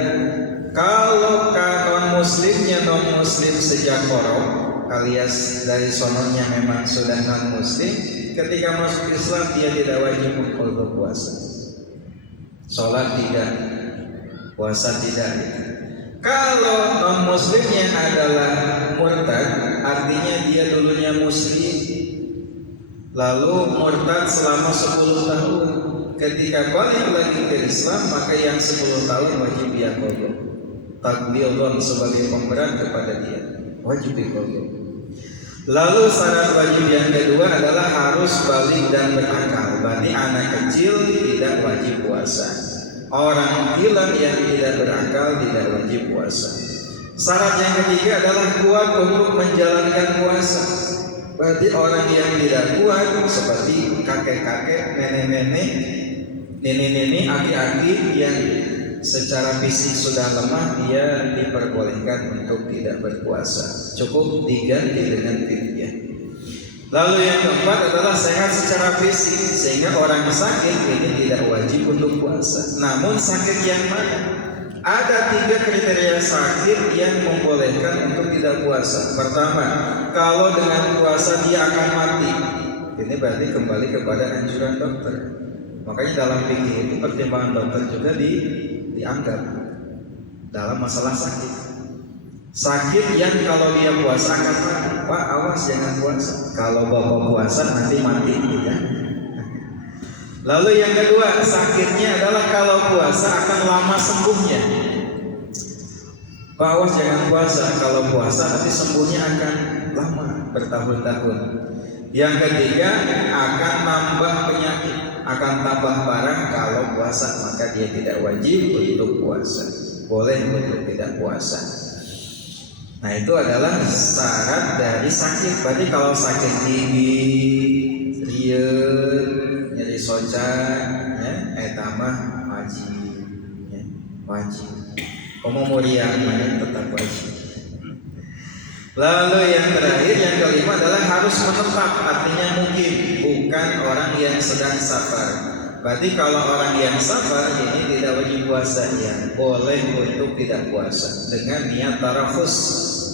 Kalau non muslimnya non muslim sejak korok alias dari sononya memang sudah non muslim, ketika masuk Islam dia tidak wajib untuk puasa. Sholat tidak, puasa tidak. Kalau non muslimnya adalah murtad, artinya dia dulunya muslim lalu murtad selama 10 tahun. Ketika balik lagi ke Islam, maka yang 10 tahun wajib dia qadha. Takbirun sebagai pemberat kepada dia, wajib diqadha. Lalu syarat wajib yang kedua adalah harus balik dan berakal. Berarti anak kecil tidak wajib puasa. Orang gila yang tidak berakal tidak wajib puasa. Syarat yang ketiga adalah kuat untuk menjalankan puasa. Berarti orang yang tidak kuat seperti kakek-kakek, nenek-nenek, nenek-nenek, aki-aki yang secara fisik sudah lemah, dia diperbolehkan untuk tidak berpuasa. Cukup diganti dengan fidyah. Lalu yang keempat adalah sehat secara fisik, sehingga orang sakit ini tidak wajib untuk puasa. Namun sakit yang mana? Ada 3 kriteria sakit yang membolehkan untuk tidak puasa. Pertama, kalau dengan puasa dia akan mati. Ini berarti kembali kepada anjuran dokter. Makanya dalam fikih itu pertimbangan dokter juga dianggap dalam masalah sakit. Sakit yang kalau dia puasa akan mati. Pak, awas jangan puasa. Kalau bapak puasa nanti mati ya. Lalu yang kedua, sakitnya adalah kalau puasa akan lama sembuhnya. Pak, awas jangan puasa. Kalau puasa nanti sembuhnya akan lama, bertahun-tahun. Yang ketiga, akan nambah penyakit, akan tambah parah kalau puasa, maka dia tidak wajib untuk puasa, boleh untuk tidak puasa. Nah, itu adalah syarat dari sakit. Berarti kalau sakit gigi, rieu, nyeri socan, ya, eta mah wajib, ya, wajib. Komomorian tetap wajib. Lalu yang terakhir, yang kelima adalah harus menetap, artinya mungkin, bukan orang yang sedang safar. Berarti kalau orang yang safar ini tidak wajib puasa, ya boleh untuk tidak puasa dengan niat tarafus,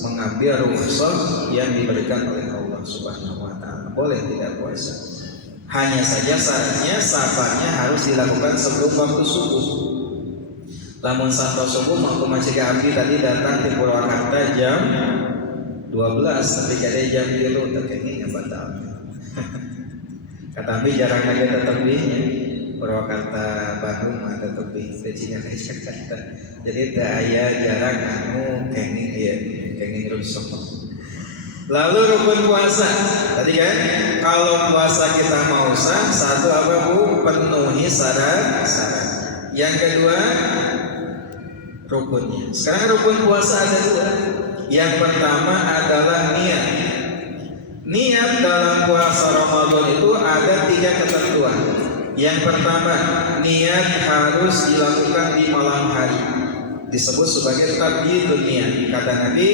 mengambil rukhsah yang diberikan oleh Allah Subhanahu wa taala. Boleh tidak puasa. Hanya saja syaratnya safarnya harus dilakukan sebelum waktu subuh. Lamun santo subuh mau masjid Abdi tadi datang di Purwakarta jam 12, tapi kada jam 3 terkini batal. Kata Abdi jarang lagi tetap di Purwakarta Bandung atau tepi kecilnya kayak Jakarta. Jadi daya jarang anu kenging ya, kenging rusuh. Lalu rukun puasa. Tadi kan kalau puasa kita mau sah, satu apa Bu? Penuhi syarat. Yang kedua rukunnya. Sekarang rukun puasa ada dua. Yang pertama adalah niat. Niat dalam puasa Ramadan itu ada 3 ketentuan. Yang pertama, niat harus dilakukan di malam hari. Disebut sebagai tabyidun niat. Kata Nabi,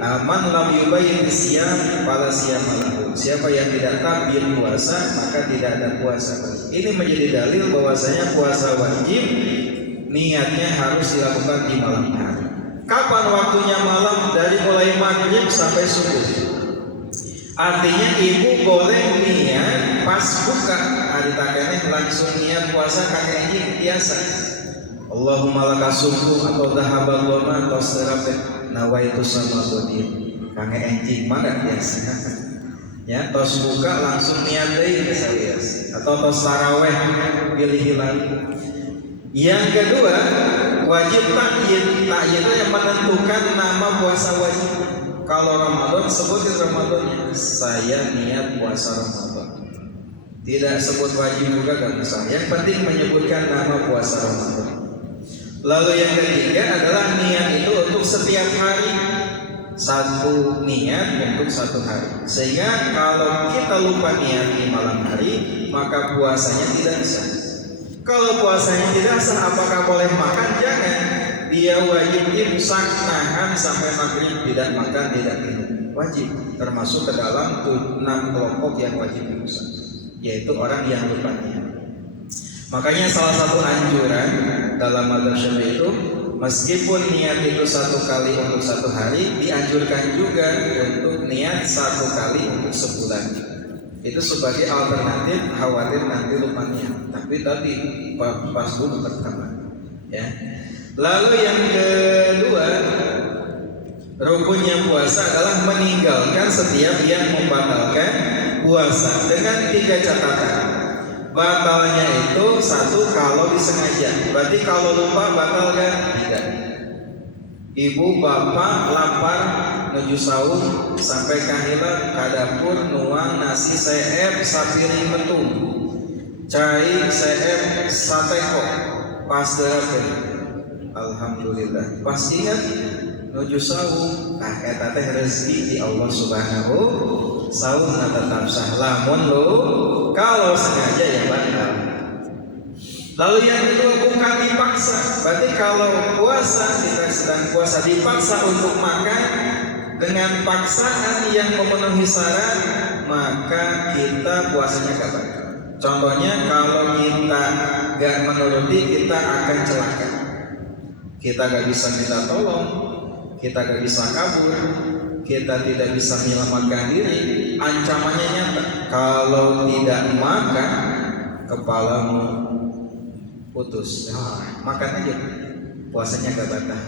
man lam yubayyin siyam fala siyama lahu. Siapa yang tidak tabyid puasa, maka tidak ada puasa. Ini menjadi dalil bahwasanya puasa wajib niatnya harus dilakukan di malam hari. Kapan waktunya malam? Dari mulai maghrib sampai subuh. Artinya ibu boleh niat pas buka hari takeneh langsung niat puasa kakek ini biasa. Allahumma laka sumtu atau dhahabal wama atau serapet nawaitu sama bodin. Kakek enjing mana biasa. Ya, tos buka langsung niat deui biasa. Atau tos taraweh pilih hilal. Yang kedua, wajib takyid. Takyid itu yang menentukan nama puasa wajib. Kalau Ramadan sebutin Ramadannya, saya niat puasa Ramadan. Tidak sebut wajib juga gak usah. Yang penting menyebutkan nama puasa Ramadan. Lalu yang ketiga adalah niat itu untuk setiap hari. Satu niat untuk satu hari. Sehingga kalau kita lupa niat di malam hari, maka puasanya tidak sah. Kalau puasanya tidak sah, apakah boleh makan? Jangan. Dia wajib imsak, nahan sampai maghrib, tidak makan, tidak minum. Wajib, termasuk ke dalam 6 kelompok yang wajib imsak, yaitu orang yang lupa niat. Makanya salah satu anjuran dalam madzhab Syafi'i itu, meskipun niat itu 1 kali untuk 1 hari, dianjurkan juga untuk niat 1 kali untuk sebulan. Itu sebagai alternatif, khawatir nanti lupa niat. Tapi tadi pas dulu pertama, ya. Lalu yang kedua, rukunnya puasa adalah meninggalkan setiap yang membatalkan puasa dengan 3 catatan. Batalnya itu 1 kalau disengaja. Berarti kalau lupa batal kan? Tidak. Ibu bapak lapar menuju sahur sampai kahila ke dapur nuang nasi seep sapiring betung, cai seep sateko pas derapen. Alhamdulillah. Pas ingat nuju sahur, nah eta teh rezeki di Allah Subhanahu. Sahur na tetap sah. Lamun lo kalau sengaja ya batal. Lalu yang kedua, bukan dipaksa. Berarti kalau puasa, kita sedang puasa dipaksa untuk makan dengan paksaan yang memenuhi syarat, maka kita puasanya gak batal. Contohnya kalau kita gak menuruti, kita akan celaka. Kita gak bisa minta tolong, kita gak bisa kabur, kita tidak bisa menyelamatkan diri. Ancamannya nyata. Kalau tidak makan, kepalamu putus. Makan aja, puasanya gak batal.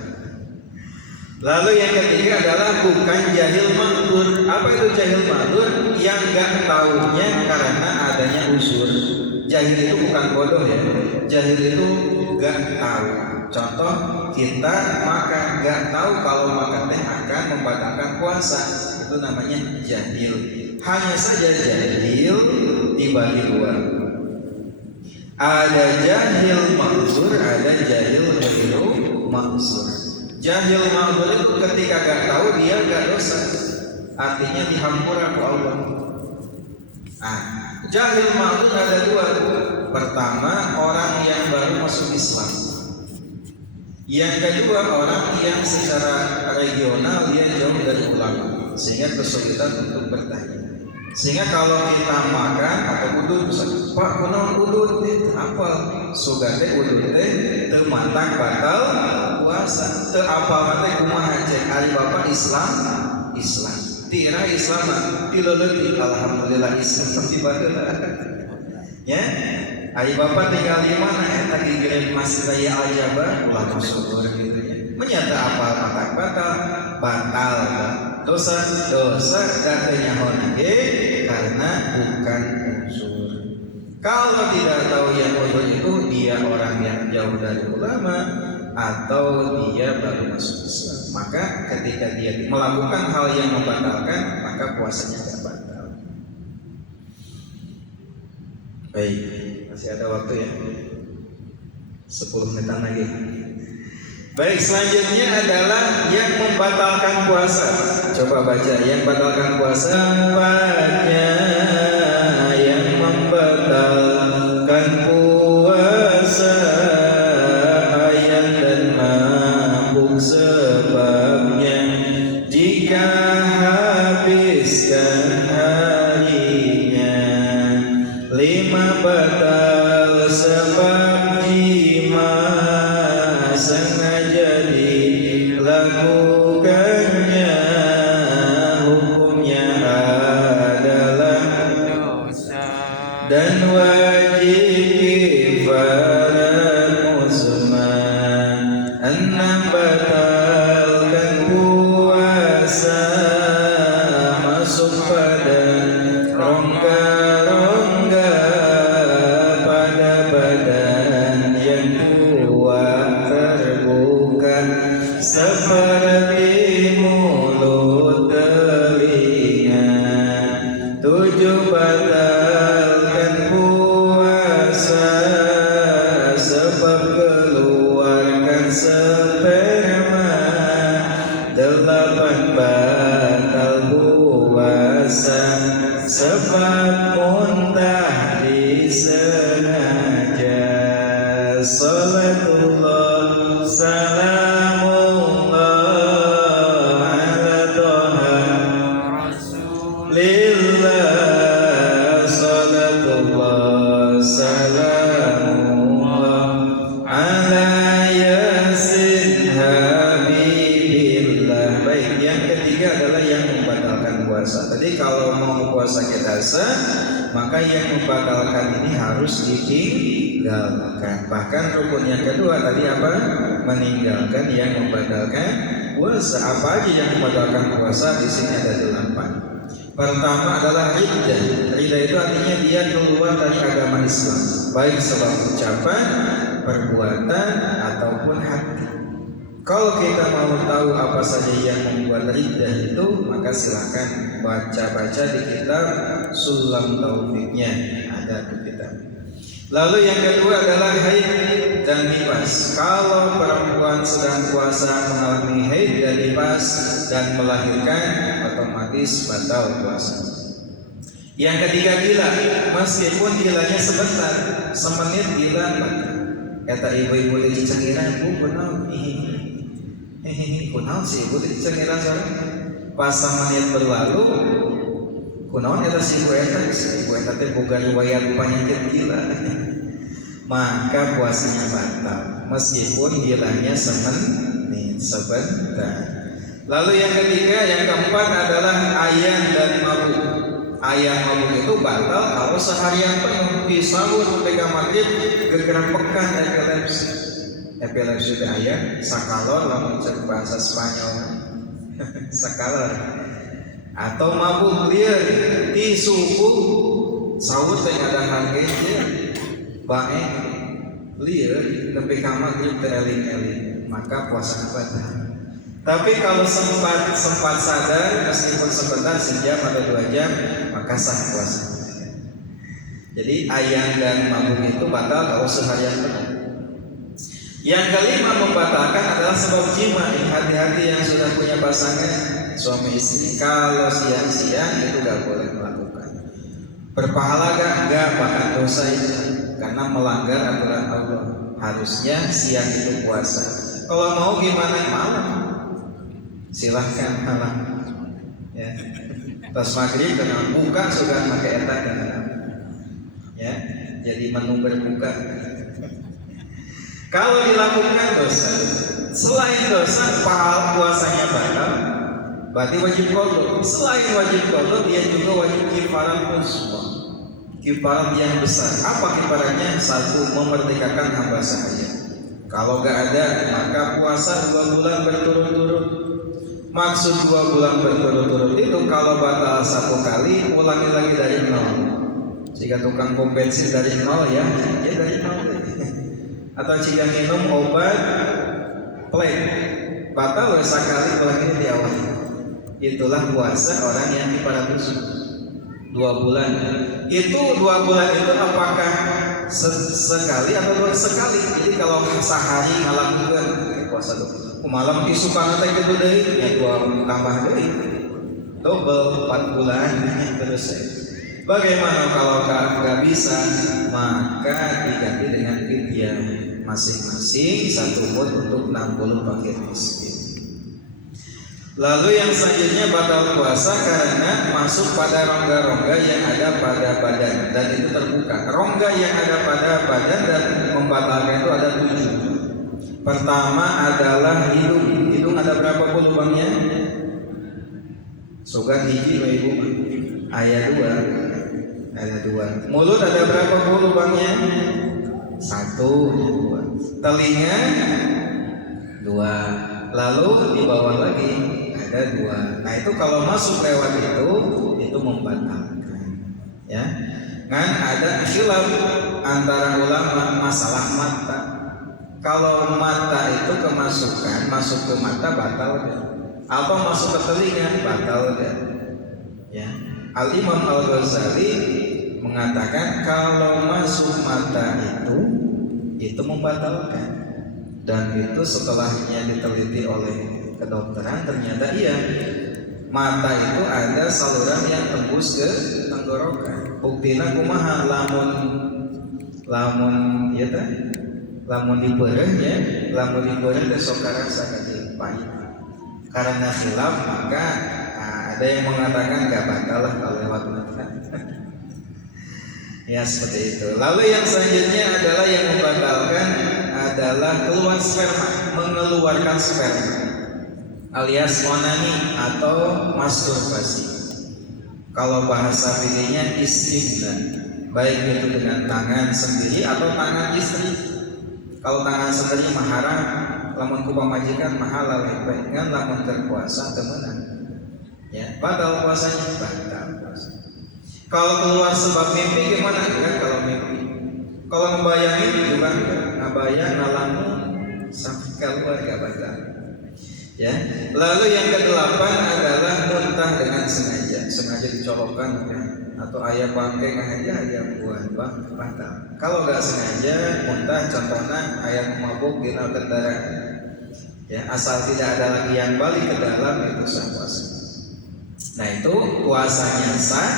Lalu yang ketiga adalah bukan jahil ma'dzur. Apa itu jahil ma'dzur? Yang gak tahunya karena adanya uzur. Jahil itu bukan bodoh ya. Jahil itu gak tahu. Contoh, kita makan gak tahu kalau makannya akan membatalkan puasa. Itu itu namanya jahil. Hanya saja jahil dibagi dua. Ada jahil ma'zur, ada jahil ghairu ma'zur. Jahil ma'zur itu ketika gak tahu dia gak dosa, artinya dihampura ke Allah. Jahil ma'zur ada dua. Pertama, orang yang baru masuk Islam. Yang kedua, orang yang secara regional dia jauh dari ulama, sehingga kesulitan untuk bertanya. Sehingga kalau kita makan atau udut, Pak kunaon udut itu apa? Suga teh udut teh teu mantak batal puasa. Teu apa mate kumaha cek ari bapak Islam. Tira Islam tileuleut alhamdulillah Islam tiba-tiba. Ya. Ari bapak tinggal di mana eta di Gereja Masjid Raya Al-Jabar ulah masuk gitu ya. Menyata apa mantak batal. Dosa katanya honage karena bukan uzur. Kalau tidak tahu yang uzur itu dia orang yang jauh dari ulama atau dia baru masuk Islam, maka ketika dia melakukan hal yang membatalkan maka puasanya tidak batal. Baik, masih ada waktu ya, 10 menitan lagi. Baik, selanjutnya adalah yang membatalkan puasa. Coba baca yang membatalkan puasa. Nampaknya yang membatalkan puasa ayat dan mabuk sebabnya jika habiskan harinya 5 batal sebab jima sengaja dilakukannya hukumnya adalah dosa dan wajib kifarat musman. 6 batalkan puasa masuk pada rongga-rongga pada badan yang kuat terbuka seperti mulut telinga. 7 batalkan puasa sebab keluarkan sperma. 8 batal puasa sebab muntah disengaja. Salatullah salamullah ala toha rasulillah. Salatullah salamullah ala yasin habibillah. Baik, yang ketiga adalah yang membatalkan puasa. Tadi kalau mau puasa kita sah, maka yang membatalkan ini harus ditinggalkan. Bahkan rukun yang kedua tadi apa? Meninggalkan yang membatalkan puasa. Apa aja yang membatalkan puasa? Di sini ada 8. Pertama adalah riddah. Riddah itu artinya dia keluar dari agama Islam, baik sebab ucapan, perbuatan ataupun hati. Kalau kita mau tahu apa saja yang membuat riddah itu, maka silakan baca-baca di kitab Sulam Taufiknya, ada di kitab. Lalu yang kedua adalah haid dan nifas. Kalau perempuan sedang puasa mengalami haid dan nifas dan melahirkan, otomatis batal puasa. Yang ketiga gila, meskipun gilanya sebentar, semenit gila. Kata ibu-ibu di cengiran, bu kunaon kunaon sih ibu di cengiran sekarang. Pas menit berlalu, kunaon eta si ibu eta teh boga riwayat penyakit gila. Maka puasanya batal meskipun gilanya semenit sebentar. Lalu yang ketiga, yang keempat adalah ayan dan mabuk. Ayan mabuk itu batal kalau seharian penuh di sahur sampai ke maghrib gegerepekan epilepsi. Epilepsi itu ayan sakalor lamun cek bahasa Spanyol. Sakalor. Atau mabuk liar di subuh sahur teh ada harganya bae liar nepi ka maghrib teh eling-eling, maka puasa batal. Tapi kalau sempat sadar meskipun sebentar, sejam atau 2 jam, maka sah puasa. Jadi ayam dan mabuk itu batal kalau seharian penuh. Yang kelima membatalkan adalah sebab jima. Hati-hati yang sudah punya pasangan suami istri, kalau siang-siang itu gak boleh melakukan. Berpahala gak? Enggak, bahkan dosa itu karena melanggar aturan Allah. Harusnya siang itu puasa. Kalau mau gimana malam? Silahkan malam. Ya. Pas maghrib kena buka sudah pakai etak dan ya, jadi menu berbuka. Kalau dilakukan dosa, selain dosa pahala puasanya batal, berarti wajib qadha. Selain wajib qadha, dia juga wajib kifarat uzma. Kifarat yang besar. Apa kifaratnya? 1, memerdekakan hamba sahaya. Kalau gak ada, maka puasa 2 bulan berturut-turut. Maksud 2 bulan berturut-turut itu kalau batal 1 kali, ulangi lagi dari 0. Jika tukang pom bensin dari 0 ya dari 0. Atau jika minum obat plain, batal sekali ulangi di awal. Itulah puasa orang yang kifarat uzma. 2 bulan. Itu 2 bulan itu apakah sekali atau 2 sekali? Jadi kalau sehari ngalakukan puasa 2 malam isukan teh gitu deui, ya 2 tambah deui. Double 4 bulan terus. Bagaimana kalau nggak bisa? Maka diganti dengan fidyah masing-masing 1 mud untuk 60 fakir miskin. Lalu yang selanjutnya batal puasa karena masuk pada rongga-rongga yang ada pada badan dan itu terbuka. Rongga yang ada pada badan dan membatalkan itu ada 7. Pertama adalah hidung. Hidung ada berapa lubangnya? Sugan hiji ibu. Ayat 2. Ada 2. Mulut ada berapa lubangnya? 1, 2. Telinga 2. Lalu di bawah lagi ada 2. Nah itu kalau masuk lewat itu membatalkan. Ya, kan ada khilaf antara ulama masalah mata. Kalau mata itu kemasukan masuk ke mata batal kan? Apa masuk ke telinga batal kan? Ya, Al Imam Al Ghazali mengatakan kalau masuk mata itu membatalkan. Dan itu setelahnya diteliti oleh kedokteran ternyata iya, mata itu ada saluran yang tembus ke tenggorokan. Buktina kumaha lamun ya teh lamun dipeureuh ya, lamun dipeureuh teh sok karasa kecil pahit. Karena khilaf maka ada yang mengatakan enggak batal lah kalau lewat mata. Ya seperti itu. Lalu yang selanjutnya adalah yang membatalkan adalah keluar sperma, mengeluarkan sperma alias onani atau masturbasi. Kalau bahasa fikihnya istimna, baik itu dengan tangan sendiri atau tangan istri. Kalau tangan sendiri maharam, lamun ku pamajikan mahalal baikkan lamun terpuasa temenan. Ya, batal puasanya, batal puasa. Kalau keluar sebab mimpi gimana? Kan kalau mimpi. Kalau membayangin juga ngabayang ngalamu sampai keluar gak batal. Ya. Lalu yang ke-8 adalah muntah dengan sengaja dicolokkan ya. Atau ayah bangkai aja ayah buah batal. Kalau gak sengaja muntah, contohnya ayah mabuk di dalam kendaraan. Ya, asal tidak ada lagi yang balik ke dalam itu sah puasa. Nah itu puasanya sah,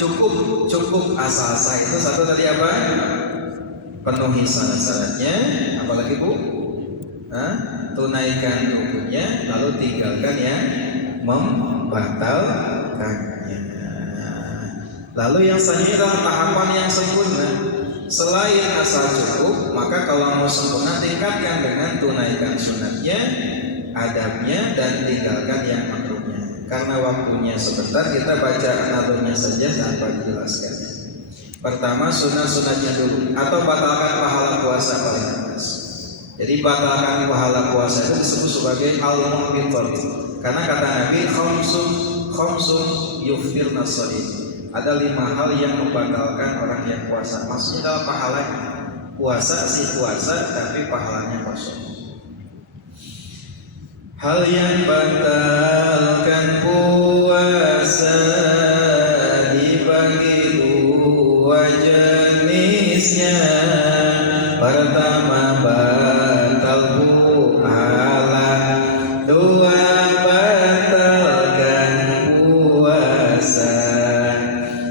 cukup asal sah itu satu tadi apa? Penuhi syarat-syaratnya, apalagi Bu? Tunaikan rukunnya, lalu tinggalkan yang membatalkannya. Lalu yang selanjutnya adalah tahapan yang sempurna. Selain asal cukup, maka kalau mau sempurna tingkatkan dengan tunaikan sunatnya, adabnya, dan tinggalkan yang makruhnya. Karena waktunya sebentar, kita baca anadurnya saja tanpa dijelaskan. Pertama sunat-sunatnya dulu, atau batalkan pahala puasa paling atas. Jadi batalkan pahala puasa itu disebut sebagai al-muhbitat. Karena kata Nabi khamsun yuftirna shaim. Ada 5 hal yang membatalkan orang yang puasa. Maksudnya adalah pahalanya. Puasa si puasa tapi pahalanya kosong. Hal yang batalkan puasa dibagi dua jenisnya. Pertama batal pahala, dua batalkan puasa.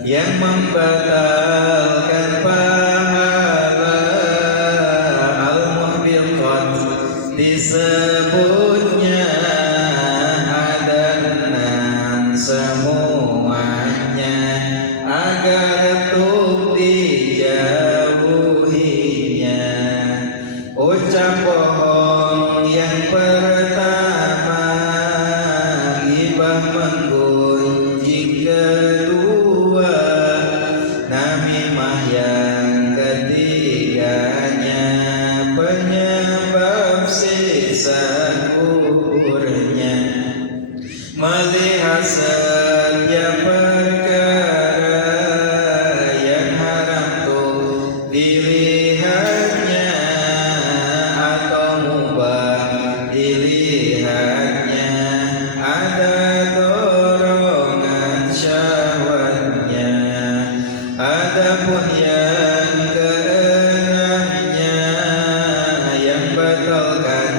Yang membatalkan pahala al-muhbiqat disebutnya adanan semuanya agar tuh dijauhinya. Ucap bohong yang pertama, ghibah menggunjing kedua, namimah yang ketiganya, penyebab siksa kuburnya. Melihat setiap perkara yang haram tuh dilihatnya, atau mubah dilihatnya, ada dorongan syahwatnya. Adapun yang keenamnya, yang batalkan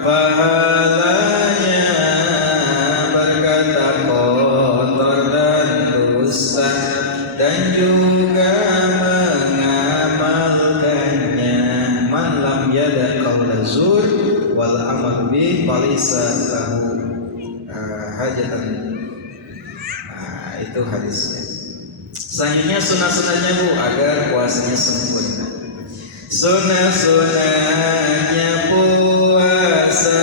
pahalanya, berkata kotor dan dusta, dan juga mengamalkannya. Man lam yada qaula zur wal amal bi falisa lahu hajatan. Itu hadisnya. Selanjutnya sunah-sunahnya Bu, agar puasanya sempurna. Sunah-sunahnya puasa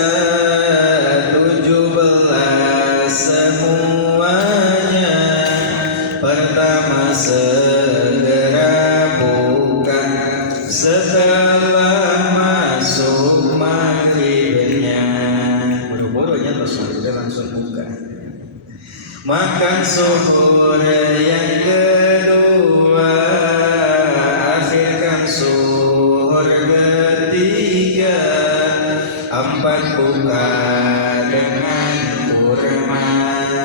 17 semuanya. Pertama segera buka setelah masuk maghribnya. Buru-burunya terus maghribnya langsung buka. Makan suhur yang kedua, akhirkan suhur ketiga. 4 buka dengan kurma,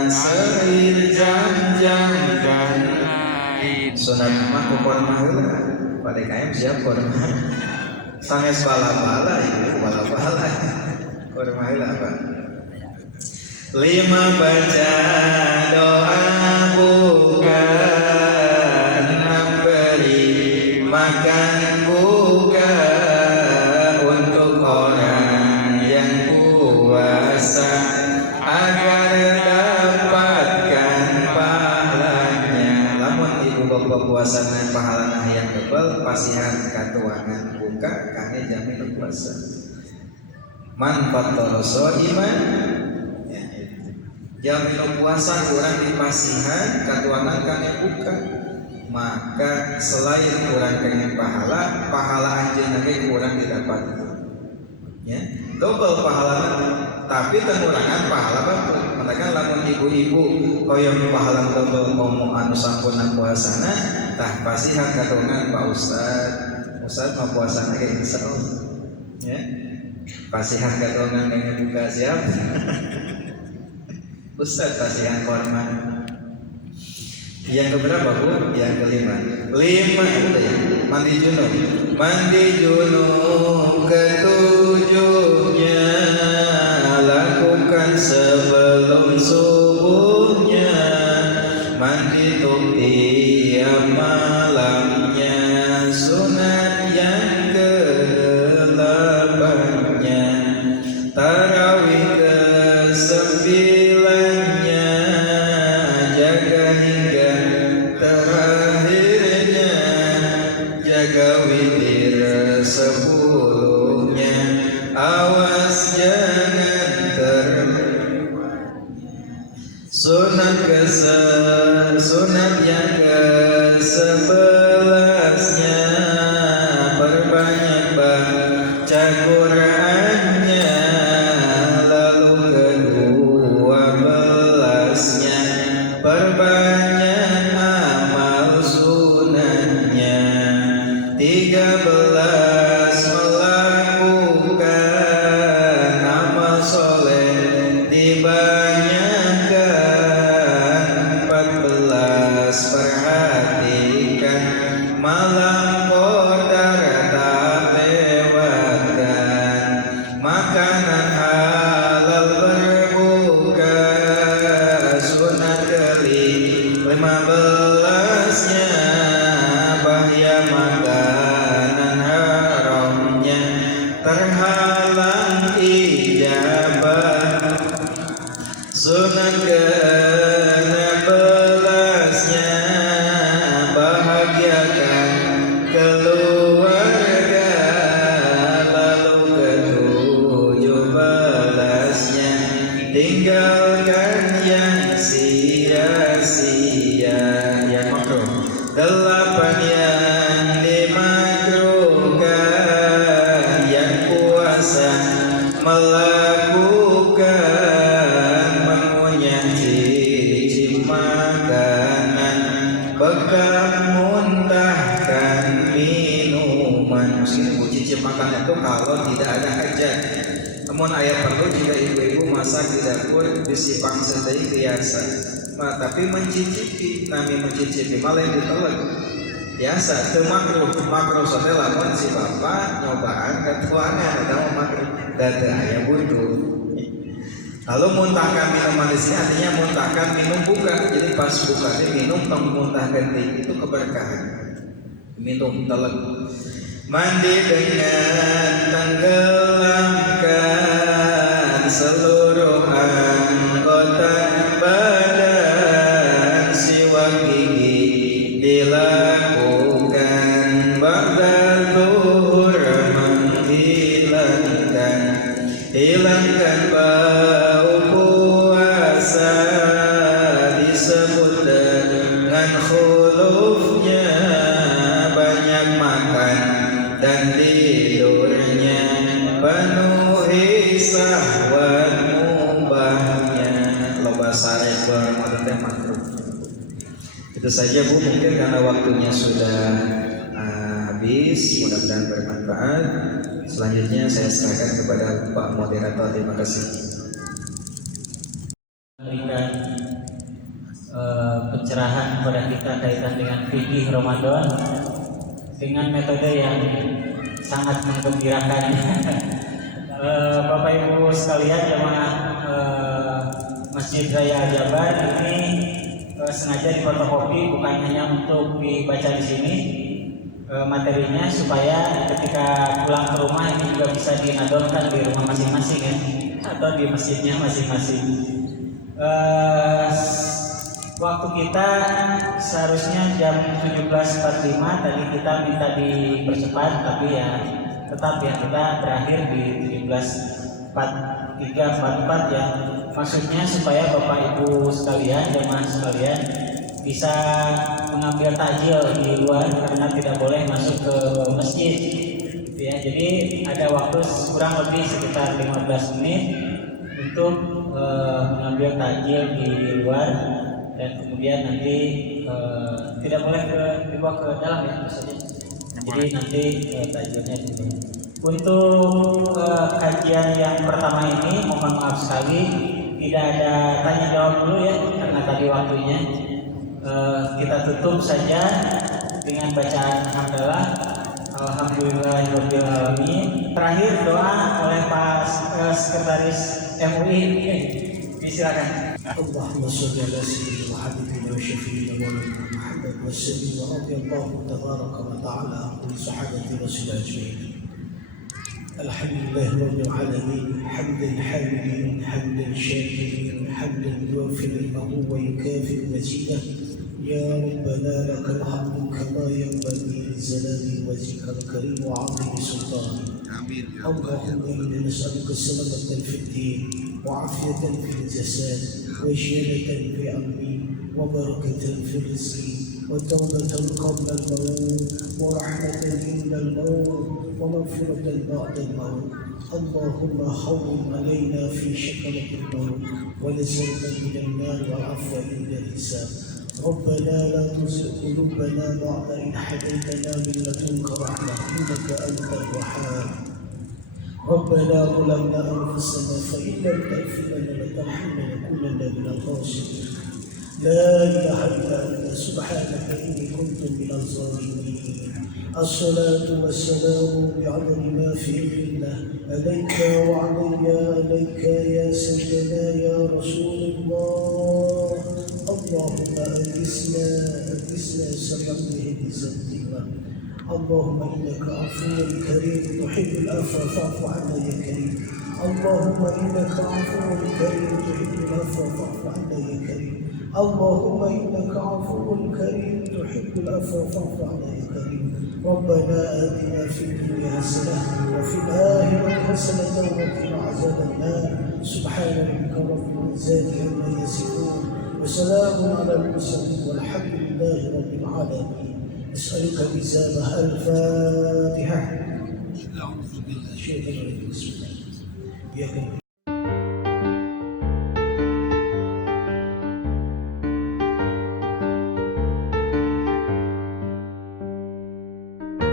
seir jam-jam dan lain. Sunat mah ku kurma heula, pada kaem siap kurma. Sanges bala-bala ieu bala-bala. Kurma heula apa? 5 baca doa buka, 6 beri makan buka untuk orang yang puasa agar dapatkan pahalanya. Lamun ibu bapak puasa dengan pahalana yang tebal, pasihan katuangan buka kane jamin puasa. Man fattara shaiman, jamin puasa kurang dipasihan katuangan kane buka, maka selain kurang pengen pahala, pahala anjeun ge kurang didapat. Ya, double pahala, tapi pengurangan pahala batur. Mereka lamun ibu-ibu hoyong pahala double komo anu sampurna puasana, tah pasihan katuangan Pak Ustad mau puasana ge insyaallah. Ya. Pasihan katuangan pengen buka siap. Ustaz pasihan korma. Yang keberapa Bu? Yang kelima. 5 udah ya. Mandi junub. Mandi junub ketujuhnya lakukan sebelum subuhnya. Mandi untuk tiap malamnya, sunat yang ke-8-nya. Tarawih ke-9-nya, jaga hingga terakhirnya, jaga witir 10-nya, awas jangan sunat yang ke-11-nya, perbanyak baca Qur'annya. Lalu ke-12-nya, perbanyak amal sunatnya. 13 melakukan amal soleh dibanyakan 14 perhatikan malam qadar tak lewatkan makanan halal berbuka sunat kali 15-nya bahaya makanan haramnya terhalang ijabah sunat ke-16-nya bahagiakan keluarga lalu ke-17-nya tinggalkan yang sia-sia yang makruh 8 yang dimakruhkan yang puasa melakukan mengunyah cicip makanan bekam muntahkan minuman meskipun cicip makanan itu kalau tidak ada hajat namun ayat perlu jika ibu-ibu masak di dapur disipang sedai biasa tapi mencicipi malah yang ditolak biasa itu makruh soalnya lamun si bapak nyobaan ketuanya ada mau makruh dada ayah butuh lalu muntahkan minuman di sini artinya muntahkan minum buka jadi pas buka ini minum tong muntahkan itu keberkahan minum telek mandi dengan tenggelamkan seluruh anggota badan siwak gigi dilakukan ba'da zuhur hilangkan bau puasa disebut dengan khulufnya banyak makan dan tidurnya penuhi syahwat mubahnya loba sarek bermaksudnya makruh. Itu saja Bu, mungkin karena waktunya sudah habis, mudah-mudahan bermanfaat. Selanjutnya saya serahkan kepada Pak Moderator. Terima kasih. Berikan pencerahan kepada kita kaitan dengan fikih Ramadan dengan metode yang sangat menggembirakan. Bapak Ibu sekalian jemaah Masjid Raya Al-Jabar ini sengaja difotokopi bukan hanya untuk dibaca di sini materinya supaya ketika pulang ke rumah ini juga bisa dinadorkan di rumah masing-masing ya atau di masjidnya masing-masing. Waktu kita seharusnya jam 17.45 tadi kita minta dipercepat tapi ya tetap ya kita berakhir di 17.43-44 ya. Maksudnya supaya Bapak Ibu sekalian, jemaah sekalian bisa mengambil takjil di luar karena tidak boleh masuk ke masjid gitu ya. Jadi ada waktu kurang lebih sekitar 15 menit untuk mengambil takjil di luar dan kemudian nanti tidak boleh dibawa ke dalam ya maksudnya. Jadi nanti takjilnya dulu. Untuk kajian yang pertama ini mohon maaf sekali tidak ada tanya jawab dulu ya karena tadi waktunya. Kita tutup saja dengan bacaan hamdalah alhamdulillahirabbil alamin. Terakhir doa oleh Pak Sekretaris MUI. Silakan. Allahumma shalli ala sayyidina Muhammadin wa syafi'ina Muhammad wa sallim wa radiyallahu tabaraka wa ta'ala an sahabati rasul ajmain. Alhamdulillah rabbil alamin hamdan hamidin hamdan syakirin hamdan yuwaffi ni'amahu wa yukafi mazidah. يا ربنا لك الحمد كما ينبغي لجلال وجهك الكريم وعظيم سلطانك. اللهم انا نسالك السلامه في الدين وعافيه في الجسد وشيمه في امري وبركه في الرزق وتوبه قبل الموت ورحمه عند الموت ومغفره بعد الموت. اللهم حول علينا في شكرة الموت ونزلنا من النار وعفو عند الحساب. ربنا لا تزغ قلوبنا بعد إذ هديتنا من لدنك رحمة إنك أنت الوهاب. ربنا ظلمنا أنفسنا فإن لم تغفر لنا وترحمنا لنكونن من الخاسرين. لا إله إلا أنت سبحانك إني كنت من الظالمين. الصلاة والسلام بعدد ما في الله عليك عليك يا سيدنا يا رسول الله. اللهم أنجزنا سرا به بذنبنا. اللهم إنك عفو كريم تحب العفو فاعف عنا يا كريم. اللهم إنك عفو كريم تحب العفو فاعف عنا يا كريم. اللهم إنك عفو كريم تحب العفو فاعف عنا يا كريم. ربنا آتنا في الدنيا حسنة وفي الآخرة حسنة وقنا عذاب النار. سبحان ربك رب العزة عما يصفون وسلام على المرسلين والحمد لله رب العالمين. أسألك الإجابة. الفاتحة. أعوذ بالله من الشيطان الرجيم. بسم الله.